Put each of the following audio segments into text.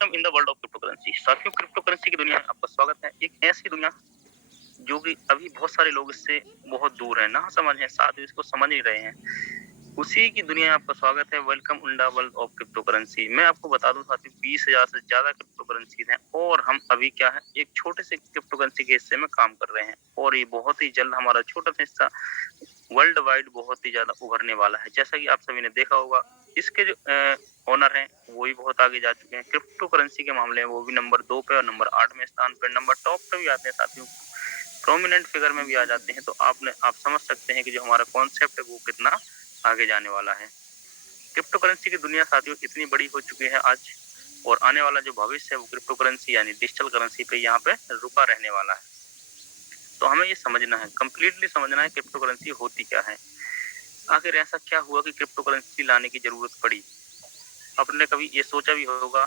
Welcome in the world of crypto currency. साथियों, crypto currency की दुनिया में आपका स्वागत है। एक ऐसी दुनिया जो कि अभी बहुत सारे लोग इससे बहुत दूर हैं, ना समझ हैं, साथ ही इसको समझ नहीं रहे हैं। उसी की दुनिया में आपका स्वागत है। Welcome in the world of crypto currency. मैं आपको बता दूं साथियों, 20,000 से ज्यादा क्रिप्टो करेंसीज हैं और हम अभी क्या है, एक छोटे से क्रिप्टो करेंसी के हिस्से में काम कर रहे हैं और ये बहुत ही जल्द हमारा छोटा सा हिस्सा वर्ल्ड वाइड बहुत ही ज्यादा उभरने वाला है। जैसा कि आप सभी ने देखा होगा, इसके जो ओनर हैं वो भी बहुत आगे जा चुके हैं क्रिप्टो करेंसी के मामले में। वो भी नंबर 2 पे और नंबर 8 में स्थान पे, नंबर टॉप पे भी आते हैं साथियों, प्रोमिनेंट फिगर में भी आ जाते हैं। तो आप समझ सकते हैं कि जो हमारा कॉन्सेप्ट है वो कितना आगे जाने वाला है। क्रिप्टो करेंसी की दुनिया साथियों इतनी बड़ी हो चुकी है आज, और आने वाला जो भविष्य है वो क्रिप्टो करेंसी यानी डिजिटल करेंसी पे यहाँ पे रुका रहने वाला है। तो हमें ये समझना है, कंप्लीटली समझना है क्रिप्टो करेंसी होती क्या है। आखिर ऐसा क्या हुआ कि क्रिप्टो करेंसी लाने की जरूरत पड़ी। आपने कभी ये सोचा भी होगा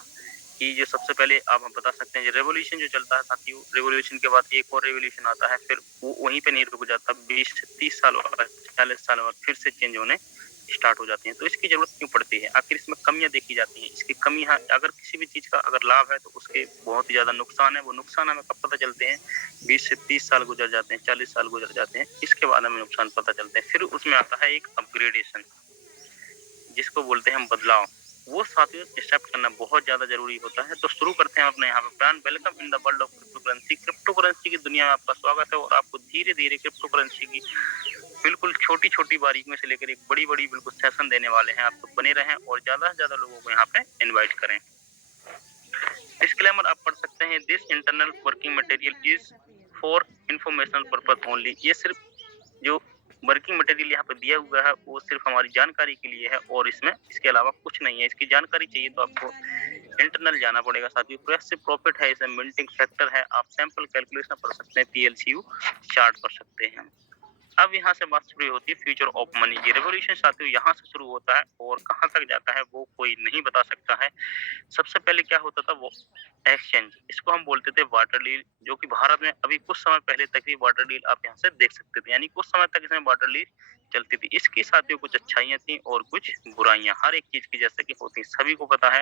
कि जो सबसे पहले आप हम बता सकते हैं, जो रेवोल्यूशन जो चलता है साथियों, रेवोल्यूशन के बाद एक और रेवोल्यूशन आता है, फिर वो वहीं पे नहीं रुक जाता, 20 से 30 साल बाद, 40 साल बाद फिर से चेंज होने स्टार्ट हो जाती हैं। तो इसकी जरूरत क्यों पड़ती है, आखिर इसमें कमियां देखी जाती हैं। इसकी कमियां, अगर किसी भी चीज का अगर लाभ है तो उसके बहुत ही ज्यादा नुकसान है। वो नुकसान हमें कब पता चलते हैं, 20 से 30 साल गुजर जाते हैं, 40 साल गुजर जाते हैं, इसके बाद हमें नुकसान पता चलते हैं। फिर उसमें आता है एक अपग्रेडेशन, जिसको बोलते हैं हम बदलाव। वो साथियों एक्सेप्ट करना बहुत ज्यादा जरूरी होता है। तो शुरू करते हैं अपने यहाँ पे plan. Welcome in the world of crypto currency. Crypto currency की दुनिया में आपका स्वागत है और आपको धीरे धीरे क्रिप्टो करेंसी की बिल्कुल छोटी छोटी बारीकियों से लेकर एक बड़ी बड़ी बिल्कुल सेशन देने वाले हैं। आप तो बने रहें और ज्यादा से ज्यादा लोगों को यहाँ पे इन्वाइट करें। डिस्क्लेमर आप पढ़ सकते हैं, this internal working material is for informational purpose only. ये सिर्फ जो वर्किंग मटेरियल यहाँ पे दिया हुआ है वो सिर्फ हमारी जानकारी के लिए है और इसमें इसके अलावा कुछ नहीं है। इसकी जानकारी चाहिए तो आपको इंटरनल जाना पड़ेगा साथियों। प्रेस प्रॉफिट है, इसमें मिल्टिंग फैक्टर है, आप सैंपल कैलकुलेशन पढ़ सकते हैं, पीएलसीयू चार्ट पढ़ सकते हैं। अब यहाँ से बात शुरू होती है फ्यूचर ऑफ मनी की। रेवोल्यूशन साथियों यहाँ से शुरू होता है और कहाँ तक जाता है वो कोई नहीं बता सकता है। सबसे पहले क्या होता था, वो एक्सचेंज, इसको हम बोलते थे वाटर डील, जो कि भारत में अभी कुछ समय पहले तक ही वाटर डील आप यहाँ से देख सकते थे, यानी कुछ समय तक इसमें वाटर डील चलती थी। इसकी साथियों कुछ अच्छाइयां थी और कुछ बुराइयां, हर एक चीज की जैसे कि होती, सभी को पता है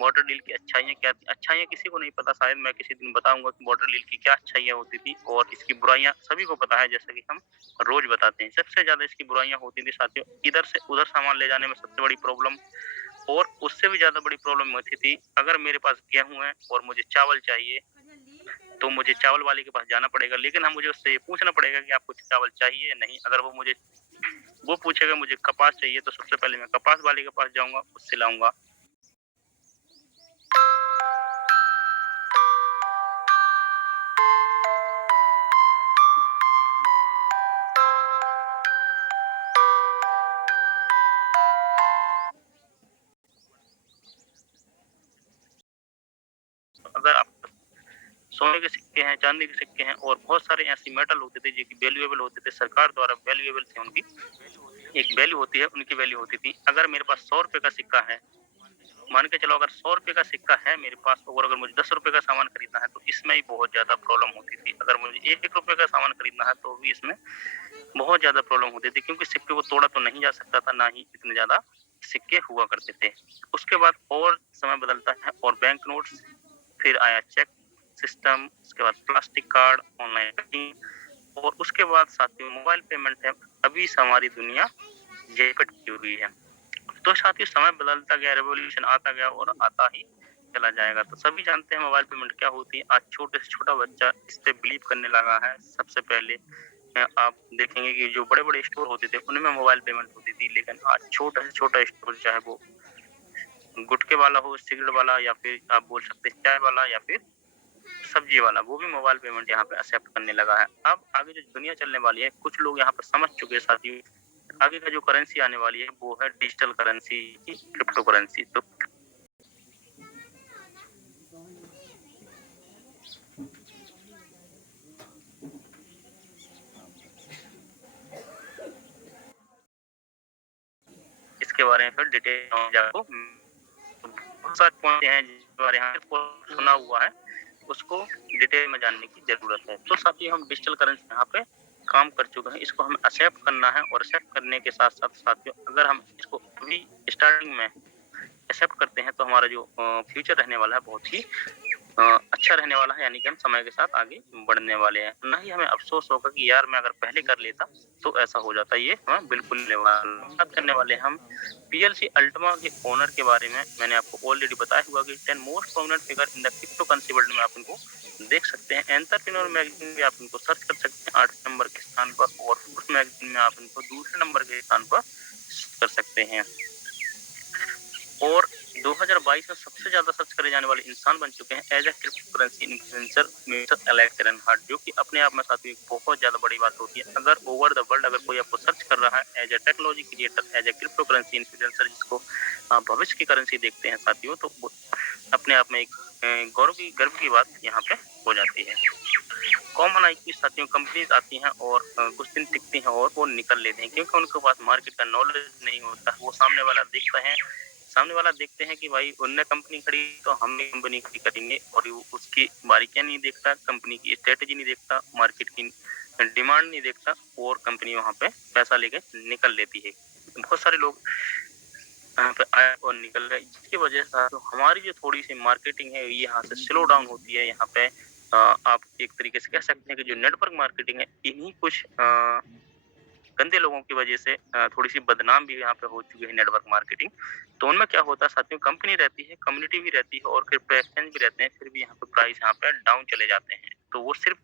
वाटर डील की अच्छाइयां क्या थी। अच्छाइयां किसी को नहीं पता, शायद मैं किसी दिन बताऊंगा कि वाटर डील की क्या अच्छाइयां होती थी, और इसकी बुराइयां सभी को पता है, जैसे कि हम रोज बताते हैं। सबसे ज्यादा इसकी बुराइयां होती थी साथियों, इधर से उधर सामान ले जाने में सबसे बड़ी प्रॉब्लम, और उससे भी ज्यादा बड़ी प्रॉब्लम होती थी, अगर मेरे पास गेहूं है और मुझे चावल चाहिए तो मुझे चावल वाले के पास जाना पड़ेगा, लेकिन हम मुझे उससे ये पूछना पड़ेगा कि आपको चावल चाहिए या नहीं। अगर वो पूछेगा मुझे कपास चाहिए तो सबसे पहले मैं कपास वाले के पास जाऊंगा, उससे लाऊंगा। अगर आप सोने के सिक्के हैं, चांदी के सिक्के हैं और बहुत सारे ऐसे मेटल होते थे जो कि वैल्यूएबल होते थे, सरकार द्वारा वैल्यूएबल थे, उनकी एक वैल्यू होती है, उनकी वैल्यू होती थी। अगर मेरे पास 100 रुपए का सिक्का है, मान के चलो अगर 100 रुपए का सिक्का है मेरे पास, और अगर मुझे 10 रुपए का सामान खरीदना है तो इसमें ही बहुत ज्यादा प्रॉब्लम होती थी। अगर मुझे 1 रुपए का सामान खरीदना है तो भी इसमें बहुत ज्यादा प्रॉब्लम होती थी, क्योंकि सिक्के को तोड़ा तो नहीं जा सकता था, ना ही इतने ज्यादा सिक्के हुआ करते थे। उसके बाद और समय बदलता है और बैंक नोट्स, फिर आया चेक सिस्टम, उसके बाद प्लास्टिक कार्ड, ऑनलाइन बैंकिंग, और उसके बाद साथियों मोबाइल पेमेंट है। अभी हमारी दुनिया यही पर टिकी हुई है। तो साथियों समय बदलता गया, रेवोल्यूशन आता गया और आता ही चला जाएगा। तो सभी जानते हैं मोबाइल पेमेंट क्या होती है। आज छोटे से छोटा बच्चा इस पे बिलीव करने लगा है। सबसे पहले आप देखेंगे कि जो बड़े बड़े स्टोर होते थे उनमें मोबाइल पेमेंट होती थी, लेकिन आज छोटा से छोटा स्टोर, चाहे वो गुटके वाला हो, सिगरेट वाला, या फिर आप बोल सकते हैं चाय वाला, या फिर सब्जी वाला, वो भी मोबाइल पेमेंट यहाँ पे एक्सेप्ट करने लगा है। अब आगे जो दुनिया चलने वाली है, कुछ लोग यहाँ पर समझ चुके हैं साथियों, आगे का जो करेंसी आने वाली है वो है डिजिटल करेंसी, क्रिप्टो करेंसी। तो इसके बारे में फिर डिटेल आपको बहुत सारे पॉइंट हैं जिसके बारे में सुना हुआ है, उसको डिटेल में जानने की जरूरत है। तो साथियों हम डिजिटल करेंसी यहाँ पे काम कर चुके हैं, इसको हमें एक्सेप्ट करना है, और एक्सेप्ट करने के साथ साथ साथियों अगर हम इसको अभी स्टार्टिंग में एक्सेप्ट करते हैं तो हमारा जो फ्यूचर रहने वाला है बहुत ही अच्छा रहने वाला है, यानी कि हम समय के साथ आगे बढ़ने वाले हैं। ना ही हमें अफ़सोस होगा कि यार मैं अगर पहले कर लेता तो ऐसा हो जाता। ये बिल्कुल नहीं वाला। बात करने वाले हम पीएलसी अल्टीमा के ओनर के बारे में। मैंने आपको ऑलरेडी बताया हुआ कि 10 most prominent figure in the crypto currency world में आप इनको देख सकते हैं। एंटरप्रेन्योर मैगज़ीन में आप इनको सर्च कर सकते हैं 8 नंबर के स्थान पर, और फोर्ब्स मैगज़ीन में आप इनको दूसरे नंबर के स्थान पर कर सकते हैं। और 2022 में सबसे ज्यादा सर्च करे जाने वाले इंसान बन चुके हैं as a crypto currency influencer mister Alex Earnhardt, जो कि अपने आप में साथियों एक बहुत ज्यादा बड़ी बात होती है। अगर ओवर द वर्ल्ड अगर कोई आपको सर्च कर रहा है as a technology creator, as a crypto currency influencer, जिसको भविष्य की करेंसी देखते हैं साथियों, तो अपने आप में एक गर्व की बात यहाँ पे हो जाती है। कॉमन आईक्यू साथियों कंपनीज आती हैं और कुछ दिन टिकती हैं और वो निकल लेते हैं, क्योंकि उनके पास मार्केट का नॉलेज नहीं होता। वो सामने वाला देखते हैं कि भाई उनने कंपनी खड़ी तो हम भी कंपनी खड़ी करेंगे, और उसकी बारीकियां नहीं देखता, कंपनी की स्ट्रेटेजी नहीं देखता, मार्केट की डिमांड नहीं देखता, और कंपनी वहां पे पैसा लेके निकल लेती है। बहुत सारे लोग यहाँ पे आए और निकल गए, जिसकी वजह से हमारी जो थोड़ी सी मार्केटिंग है ये यहाँ से स्लो डाउन होती है। यहाँ पे आप एक तरीके से कह सकते हैं कि जो नेटवर्क मार्केटिंग है, इन्हीं कुछ गंदे लोगों की वजह से थोड़ी सी बदनाम भी यहाँ पे हो चुकी है नेटवर्क मार्केटिंग। तो उनमें क्या होता है साथियों, कंपनी रहती है, कम्युनिटी भी रहती है, और क्रिप्टो एक्सचेंज भी रहते हैं, फिर भी यहाँ पे प्राइस यहाँ पे डाउन चले जाते हैं। तो वो सिर्फ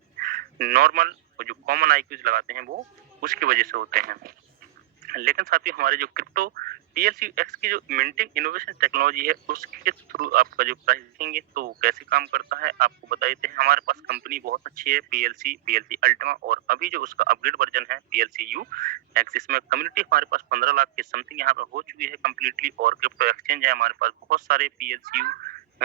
नॉर्मल जो कॉमन आईक्यूज लगाते हैं वो उसकी वजह से होते हैं। लेकिन साथियों हमारे जो क्रिप्टो पीएलसी एक्स की जो मिंटिंग इनोवेशन टेक्नोलॉजी है, उसके थ्रू आपका जो प्राइसिंग है तो कैसे काम करता है आपको बता देते हैं। हमारे पास कंपनी बहुत अच्छी है पीएलसी अल्टीमा, और अभी जो उसका अपग्रेड वर्जन है पीएलसी यू एक्स, इसमें कम्युनिटी हमारे पास 15 लाख के समथिंग यहाँ पे हो चुकी है कम्प्लीटली। और क्रिप्टो एक्सचेंज है हमारे पास बहुत सारे पीएलसी यू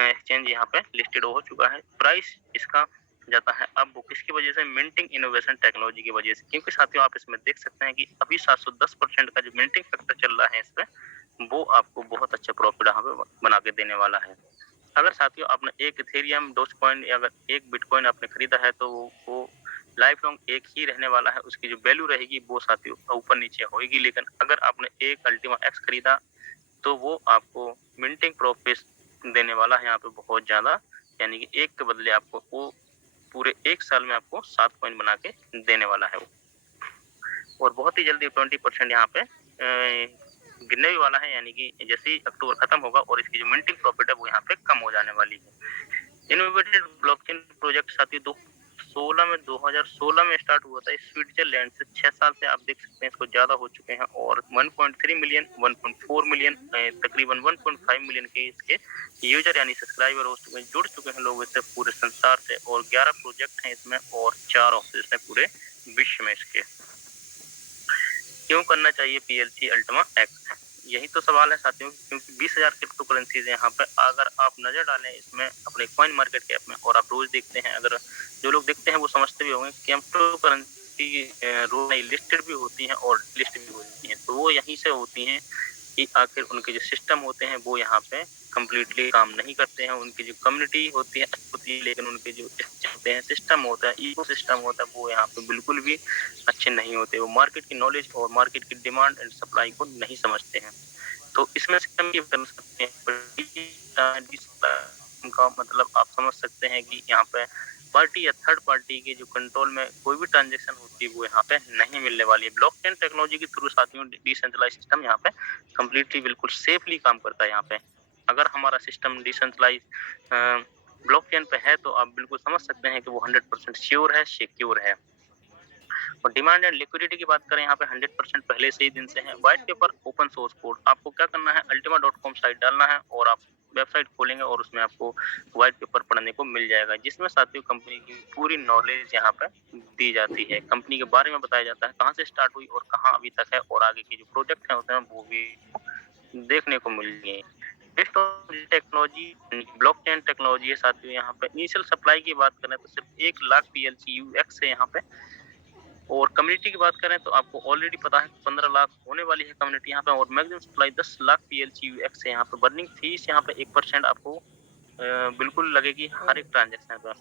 एक्सचेंज यहाँ पे लिस्टेड हो चुका है। प्राइस इसका जाता है अब वो किसकी वजह से, मिंटिंग इनोवेशन टेक्नोलॉजी की वजह से। क्योंकि साथियों आप इसमें देख सकते हैं कि अभी 710% का जो मिंटिंग फैक्टर चल रहा है इसमें, वो आपको बहुत अच्छा प्रॉफिट यहाँ पे बना के देने वाला है। अगर साथियों आपने एक इथेरियम डोजकॉइन या अगर एक बिटकॉइन आपने खरीदा है तो वो लाइफ लॉन्ग एक ही रहने वाला है। उसकी जो वैल्यू रहेगी वो साथियों ऊपर नीचे होगी। लेकिन अगर आपने एक अल्टीमा एक्स खरीदा तो वो आपको मिंटिंग प्रॉफिट देने वाला है यहाँ पे बहुत ज्यादा, यानी कि एक के बदले आपको वो पूरे 1 साल में आपको 7 कॉइन बना के देने वाला है वो। और बहुत ही जल्दी 20% यहाँ पे गिरने भी वाला है, यानी कि जैसे ही अक्टूबर खत्म होगा और इसकी जो मिंटिंग प्रॉफिट है वो यहाँ पे कम हो जाने वाली है। इनोवेटेड ब्लॉकचेन प्रोजेक्ट साथी 2016 में स्टार्ट हुआ था स्विट्जरलैंड से। 6 साल से आप देख सकते हैं इसको ज्यादा हो चुके हैं, और 1.3 मिलियन 1.4 मिलियन तकरीबन 1.5 मिलियन के इसके यूजर यानी सब्सक्राइबर हो चुके हैं, जुड़ चुके हैं लोग इससे पूरे संसार से। और 11 प्रोजेक्ट हैं इसमें और 4 ऑफिस हैं पूरे विश्व में इसके। क्यों करना चाहिए पीएलसी अल्टीमा एक्स? यही तो सवाल है साथियों, क्योंकि 20,000 क्रिप्टो करेंसीज यहाँ पे। अगर आप नजर डालें इसमें अपने कॉइन मार्केट कैप में, और आप रोज देखते हैं, अगर जो लोग देखते हैं वो समझते भी होंगे कि क्रिप्टो करेंसी रोज लिस्टेड भी होती हैं और लिस्ट भी होती हैं। तो वो यहीं से होती हैं कि आखिर उनके जो सिस्टम होते हैं वो यहाँ पे कम्प्लीटली काम नहीं करते हैं। उनकी जो कम्युनिटी होती है लेकिन उनके जो होते हैं सिस्टम होता है, इको सिस्टम होता है, वो यहाँ पे बिल्कुल भी अच्छे नहीं होते। वो मार्केट की नॉलेज और मार्केट की डिमांड एंड सप्लाई को नहीं समझते हैं। तो इसमें से हम ये कर सकते हैं का मतलब आप समझ सकते हैं कि यहाँ पे पार्टी या थर्ड पार्टी के जो कंट्रोल में कोई भी ट्रांजेक्शन होती है वो यहाँ पे नहीं मिलने वाली है। ब्लॉकचेन टेक्नोलॉजी के थ्रू साथियों डिसेंट्रलाइज सिस्टम यहाँ पे कम्प्लीटली बिल्कुल सेफली काम करता है। यहाँ पे अगर हमारा सिस्टम डिसेंट्रलाइज ब्लॉकचेन पे है तो आप बिल्कुल समझ सकते हैं कि वो 100% श्योर है, सिक्योर है। और डिमांड एंड लिक्विडिटी की बात करें यहाँ पे 100% पहले से ही दिन से है। White paper open source code आपको क्या करना है, ultima.com साइट डालना है और आप वेबसाइट खोलेंगे और उसमें आपको व्हाइट पेपर पढ़ने को मिल जाएगा, जिसमें साथियों कंपनी की पूरी नॉलेज यहाँ पे दी जाती है। कंपनी के बारे में बताया जाता है, कहाँ से स्टार्ट हुई और कहाँ अभी तक है, और आगे के जो प्रोजेक्ट है उसमें वो भी देखने को मिलेंगे। टेक्नोलॉजी ब्लॉकचेन टेक्नोलॉजी है साथियों। यहाँ पे इनिशियल सप्लाई की बात करें तो सिर्फ 1 लाख पीएलसी यूएक्स है यहाँ पे। और कम्युनिटी की बात करें तो आपको ऑलरेडी पता है 15 लाख होने वाली है कम्युनिटी यहाँ पे। और maximum supply 10 lakh PLC UX है यहाँ पे। बर्निंग फीस यहाँ पे 1% आपको बिल्कुल लगेगी हर एक ट्रांज़ैक्शन पे।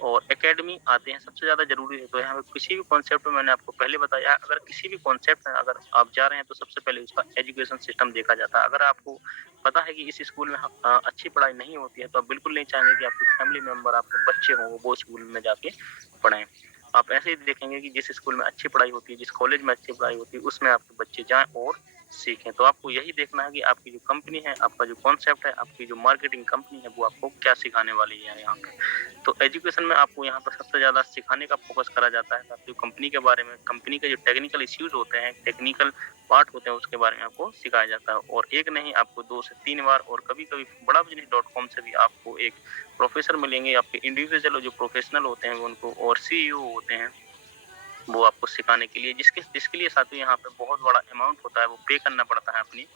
और एकेडमी आते हैं, सबसे ज़्यादा ज़रूरी है तो यहाँ पे किसी भी कॉन्सेप्ट में मैंने आपको पहले बताया, अगर किसी भी कॉन्सेप्ट में अगर आप जा रहे हैं तो सबसे पहले उसका एजुकेशन सिस्टम देखा जाता है। अगर आपको पता है कि इस स्कूल में अच्छी पढ़ाई नहीं होती है, तो आप बिल्कुल नहीं चाहेंगे कि आपके फैमिली मेंबर, आपके बच्चे हों, वो स्कूल में जाके पढ़ें। आप ऐसे ही देखेंगे कि जिस स्कूल में अच्छी पढ़ाई होती है, जिस कॉलेज में अच्छी पढ़ाई होती है, उसमें आपके बच्चे जाएँ और सीखें। तो आपको यही देखना है कि आपकी जो कंपनी है, आपका जो कॉन्सेप्ट है, आपकी जो मार्केटिंग कंपनी है, वो आपको क्या सिखाने वाली है यहाँ पे। तो एजुकेशन में आपको यहाँ पर सबसे ज़्यादा सिखाने का फ़ोकस करा जाता है, ताकि कंपनी के बारे में, कंपनी के जो टेक्निकल इश्यूज़ होते हैं, टेक्निकल पार्ट होते हैं, उसके बारे में आपको सिखाया जाता है। और एक नहीं, आपको 2 से 3 बार, और कभी-कभी बड़ा बिज़नेस डॉट कॉम से भी आपको एक प्रोफ़ेसर मिलेंगे, आपके इंडिविजुअल जो प्रोफ़ेशनल होते हैं, वो उनको, और सीईओ होते हैं, वो आपको सिखाने के लिए, जिसके लिए साथियों यहाँ पे बहुत बड़ा अमाउंट होता है, वो पे करना पड़ता है अपनी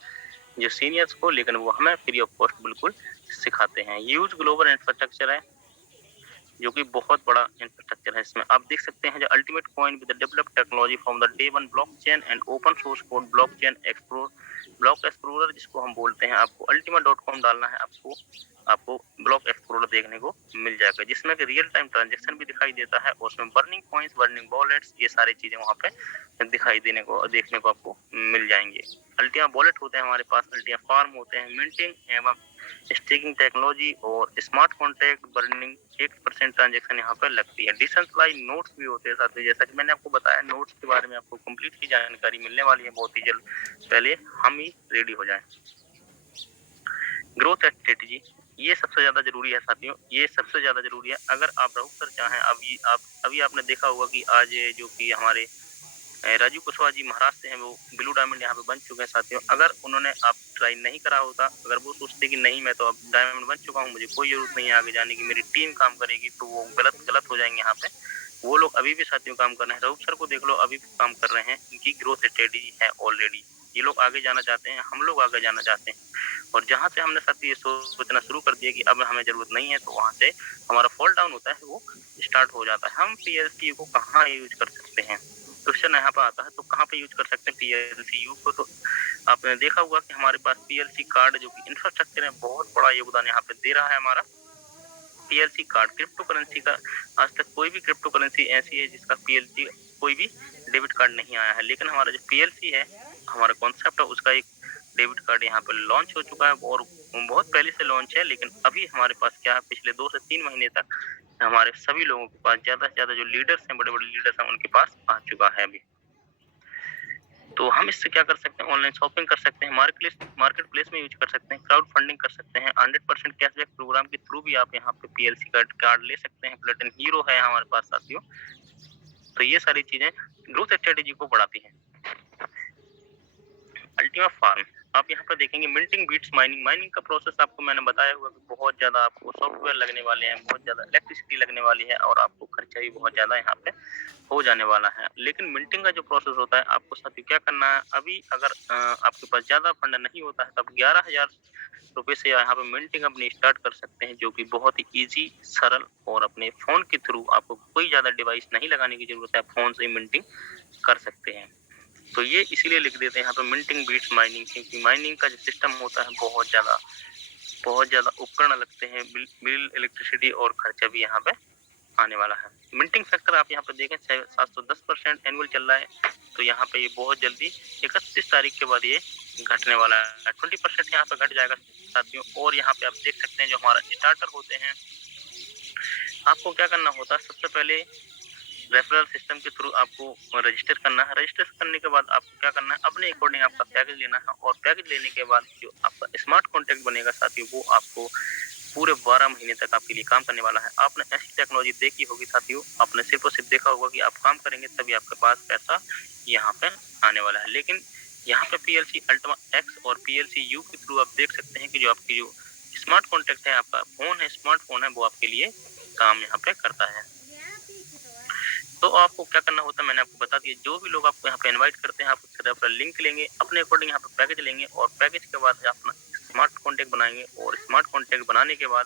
जो सीनियर्स को, लेकिन वो हमें फ्री ऑफ कॉस्ट बिल्कुल सिखाते हैं। ह्यूज ग्लोबल इंफ्रास्ट्रक्चर है, जो कि बहुत बड़ा इंफ्रास्ट्रक्चर है। इसमें आप देख सकते हैं, जो ultimate coin with the developed technology from the day one blockchain and open source code blockchain explore block explorer जिसको हम बोलते हैं। आपको ultima.com डालना है, आपको आपको ब्लॉक एक्सप्लोरर देखने को मिल जाएगा, जिसमें कि रियल टाइम ट्रांजैक्शन भी दिखाई देता है, और उसमें बर्निंग कॉइन्स, बर्निंग वॉलेट्स, ये सारी चीजें वहाँ पे दिखाई देखने को आपको मिल जाएंगे। अल्टिया वॉलेट होते हैं हमारे पास, अल्टिया फार्म होते हैं, मिंटिंग एवं स्टेकिंग टेक्नोलॉजी और स्मार्ट कॉन्ट्रैक्ट बर्निंग 1% ट्रांजैक्शन यहाँ पर लगती है। डिसेंट्रलाइज्ड नोट्स भी होते हैं साथ ही, जैसा कि मैंने आपको बताया, नोट्स के बारे में आपको कंप्लीट की जानकारी मिलने वाली है बहुत ही जल्द। पहले हम ही रेडी हो जाएं। ग्रोथ स्ट्रेटजी, ये सबसे ज्यादा जरूरी है साथियों, ये सबसे ज्यादा जरूरी है। अगर आप रहुकर चाहें, अभी आपने देखा होगा कि आज जो कि हमारे राजीव कुशवाहा जी महाराष्ट्र से हैं, वो ब्लू डायमंड यहाँ पे बन चुके हैं साथियों। अगर उन्होंने आप ट्राई नहीं करा होता, अगर वो सोचते कि नहीं मैं तो अब डायमंड बन चुका हूँ, मुझे कोई जरूरत नहीं है आगे जाने की, मेरी टीम काम करेगी, तो वो गलत हो जाएंगे यहाँ पे। वो लोग अभी भी साथियों काम कर रहे हैं। रऊफ सर को देख लो, अभी भी काम कर रहे हैं, इनकी ग्रोथ स्ट्रेटजी है ऑलरेडी। ये लोग आगे जाना चाहते हैं, हम लोग आगे जाना चाहते हैं, और जहाँ से हमने साथी ये सोचना शुरू कर दिया कि अब हमें जरूरत नहीं है, तो वहाँ से हमारा फॉल डाउन होता है, वो स्टार्ट हो जाता है। हम पीएलसी को कहाँ यूज कर सकते हैं, क्वेश्चन यहाँ पे आता है, तो कहाँ पे यूज कर सकते हैं पीएलसी को। तो आपने देखा होगा कि हमारे पास पीएलसी कार्ड जो कि इंफ्रास्ट्रक्चर में बहुत बड़ा योगदान यहाँ पे दे रहा है हमारा पीएलसी कार्ड। क्रिप्टो करेंसी का आज तक कोई भी क्रिप्टो करेंसी ऐसी है जिसका पीएलसी कोई भी डेबिट कार्ड नहीं आया है, लेकिन हमारा जो पीएलसी है, हमारा कॉन्सेप्ट है, उसका एक डेबिट कार्ड यहाँ पे लॉन्च हो चुका है, और बहुत पहले से लॉन्च है। लेकिन अभी हमारे पास क्या है, पिछले 2 से 3 महीने तक हमारे सभी लोगों के पास, ज्यादा से ज्यादा जो लीडर्स हैं, बड़े बड़े लीडर्स हैं, उनके पास आ चुका है अभी। तो हम इससे क्या कर सकते हैं, ऑनलाइन शॉपिंग कर सकते हैं, मार्केट प्लेस में यूज कर सकते हैं, क्राउड फंडिंग कर सकते हैं, 100% कैशबैक प्रोग्राम के थ्रू भी आप यहाँ पे पीएलसी कार्ड ले सकते हैं। प्लेटिनम हीरो है हमारे पास साथियों। तो ये सारी चीजें ग्रोथ स्ट्रेटेजी को बढ़ाती हैं। अल्टीमा फार्म, आप यहाँ पर देखेंगे मिंटिंग बीट्स माइनिंग का प्रोसेस आपको मैंने बताया हुआ कि बहुत ज्यादा आपको सॉफ्टवेयर लगने वाले हैं, बहुत ज्यादा इलेक्ट्रिसिटी लगने वाली है, और आपको खर्चा भी बहुत ज्यादा यहाँ पे हो जाने वाला है। लेकिन मिंटिंग का जो प्रोसेस होता है, आपको साथ ही क्या करना है, अभी अगर आपके पास ज्यादा फंड नहीं होता है, तब 11,000 रुपए से यहाँ पे मिंटिंग अपनी स्टार्ट कर सकते हैं, जो कि बहुत ही ईजी, सरल, और अपने फोन के थ्रू, आपको कोई ज्यादा डिवाइस नहीं लगाने की जरूरत है, फोन से ही मिंटिंग कर सकते हैं। तो ये इसीलिए लिख देते हैं यहाँ पे मिंटिंग बीट्स माइनिंग, क्योंकि माइनिंग का जो सिस्टम होता है, बहुत ज्यादा उपकरण लगते हैं, बिल इलेक्ट्रिसिटी और खर्चा भी यहाँ पे आने वाला है। मिंटिंग फैक्टर आप यहाँ पे देखें 710% एनुअल चल रहा है, तो यहाँ पे ये बहुत जल्दी 31 तारीख के बाद ये घटने वाला है, 20% यहाँ पे घट जाएगा साथियों। और यहाँ पे आप देख सकते हैं, जो हमारा स्टार्टर होते हैं, आपको क्या करना होता है, सबसे पहले रेफरल सिस्टम के थ्रू आपको रजिस्टर करना है। रजिस्टर करने के बाद आपको क्या करना है, अपने अकॉर्डिंग आपका पैकेज लेना है, और पैकेज लेने के बाद जो आपका स्मार्ट कॉन्ट्रैक्ट बनेगा साथियों, वो आपको पूरे 12 महीने तक आपके लिए काम करने वाला है। आपने ऐसी टेक्नोलॉजी देखी होगी साथियों, आपने सिर्फ और सिर्फ देखा होगा कि आप काम करेंगे तभी आपके पास पैसा यहाँ पे आने वाला है। लेकिन यहाँ पे पीएलसी अल्टीमा एक्स और पीएलसी यू के थ्रू आप देख सकते हैं कि जो आपकी जो स्मार्ट कॉन्ट्रैक्ट है, आपका फोन है, स्मार्टफोन है, वो आपके लिए काम यहाँ पे करता है। तो आपको क्या करना होता है, मैंने आपको बता दिया। जो भी लोग आपको यहाँ पे इनवाइट करते हैं, आप उससे रेफरल लिंक लेंगे, अपने अकॉर्डिंग यहाँ पे पैकेज लेंगे, और पैकेज के बाद अपना स्मार्ट कॉन्टैक्ट बनाएंगे, और स्मार्ट कॉन्टैक्ट बनाने के बाद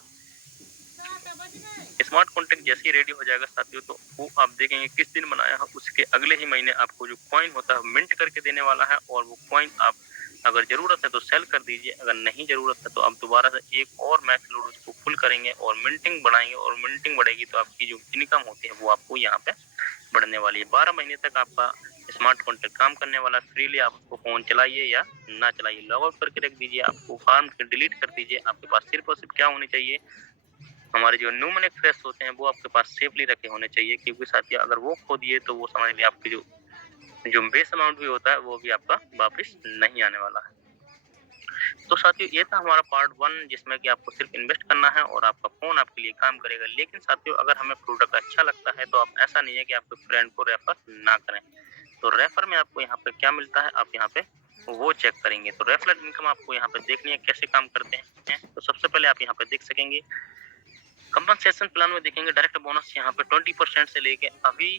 स्मार्ट कॉन्टैक्ट जैसे ही रेडी हो जाएगा साथियों, तो वो आप देखेंगे किस दिन बनाया है, उसके अगले ही महीने आपको जो कॉइन होता है मिंट करके देने वाला है, और वो कॉइन आप अगर ज़रूरत है तो सेल कर दीजिए, अगर नहीं ज़रूरत है तो आप दोबारा से एक और मैक्स लोड उसको फुल करेंगे और मिंटिंग बढ़ाएँगे और मिंटिंग बढ़ेगी तो आपकी जो इनकम होती है वो आपको यहाँ पे बढ़ने वाली है। 12 महीने तक आपका स्मार्ट कॉन्ट्रैक्ट काम करने वाला है, फ्रीली आप उसको फ़ोन चलाइए या ना चलाइए, लॉग आउट करके रख दीजिए, आपको फार्म को डिलीट कर दीजिए। आपके पास सिर्फ़ और सिर्फ़ क्या होनी चाहिए, हमारे जो न्यूमैनिक फ्रेश होते हैं वो आपके पास सेफली रखे होने चाहिए, क्योंकि साथियों अगर वो खो दिए तो वो समझ लीजिए आपकी जो जो बेस अमाउंट भी होता है वो भी आपका वापस नहीं आने वाला है। तो साथियों ये था हमारा पार्ट 1, जिसमें कि आपको सिर्फ इन्वेस्ट करना है और आपका फ़ोन आपके लिए काम करेगा। लेकिन साथियों अगर हमें प्रोडक्ट अच्छा लगता है तो आप ऐसा नहीं है कि आपके फ्रेंड को रेफ़र ना करें। तो रेफ़र में आपको यहाँ पे क्या मिलता है, आप यहाँ पे वो चेक करेंगे। तो रेफरल इनकम आपको यहाँ पे देखनी है कैसे काम करते हैं। तो सबसे पहले आप यहाँ पे देख सकेंगे कंपनसेशन प्लान में देखेंगे डायरेक्ट बोनस यहाँ पे 20% से लेके अभी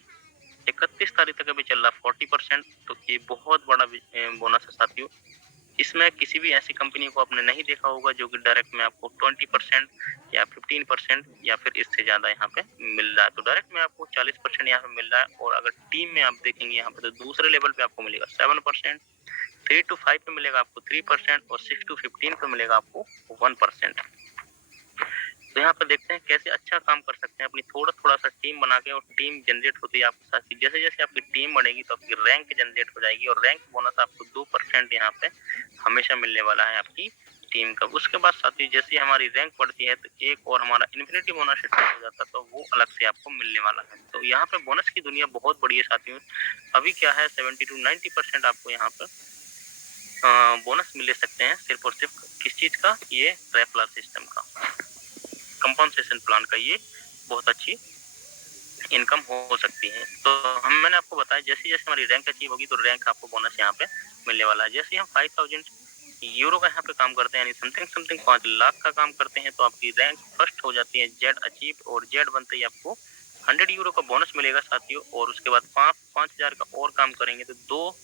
31 तारीख तक अभी चल रहा है 40%। तो ये बहुत बड़ा बोनस है साथियों। इसमें किसी भी ऐसी कंपनी को आपने नहीं देखा होगा जो कि डायरेक्ट में आपको 20% या 15% या फिर इससे ज़्यादा यहाँ पे मिल रहा है। तो डायरेक्ट में आपको 40% यहाँ पे मिल रहा है, और अगर टीम में आप देखेंगे यहाँ पे तो दूसरे लेवल पे आपको मिलेगा 7%, 3 to 5 पे मिलेगा आपको 3% और 6 to 15 पे मिलेगा आपको 1%। तो यहाँ पर देखते हैं कैसे अच्छा काम कर सकते हैं अपनी थोड़ा-थोड़ा सा टीम बना के, और टीम जनरेट होती है आपके साथ। जैसे-जैसे आपकी टीम बढ़ेगी तो आपकी रैंक जनरेट हो जाएगी, और रैंक बोनस आपको 2% यहाँ पे हमेशा मिलने वाला है आपकी टीम का। उसके बाद साथ ही जैसे हमारी रैंक बढ़ती है तो एक और हमारा इन्फिनिटी बोनस स्टार्ट हो जाता है, तो वो अलग से आपको मिलने वाला है। तो यहाँ पे बोनस की दुनिया बहुत बड़ी है साथियों। अभी क्या है 70 to 90% आपको यहाँ पे बोनस मिल सकते हैं, सिर्फ और सिर्फ किस चीज़ का, ये रेफरल सिस्टम का, कंपनसेशन प्लान का ये बहुत अच्छी इनकम हो सकती है। तो मैंने आपको बताया जैसे-जैसे हमारी रैंक अचीव होगी तो रैंक आपको बोनस यहाँ पे मिलने वाला है। जैसे हम 5000 यूरो का यहाँ पे काम करते हैं, यानी समथिंग 5 लाख का काम करते हैं, तो आपकी रैंक फर्स्ट हो जाती है जेड अचीव, और जेड बनते ही आपको 100 यूरो का बोनस मिलेगा साथियों। और उसके बाद 5000 का और काम करेंगे तो 2,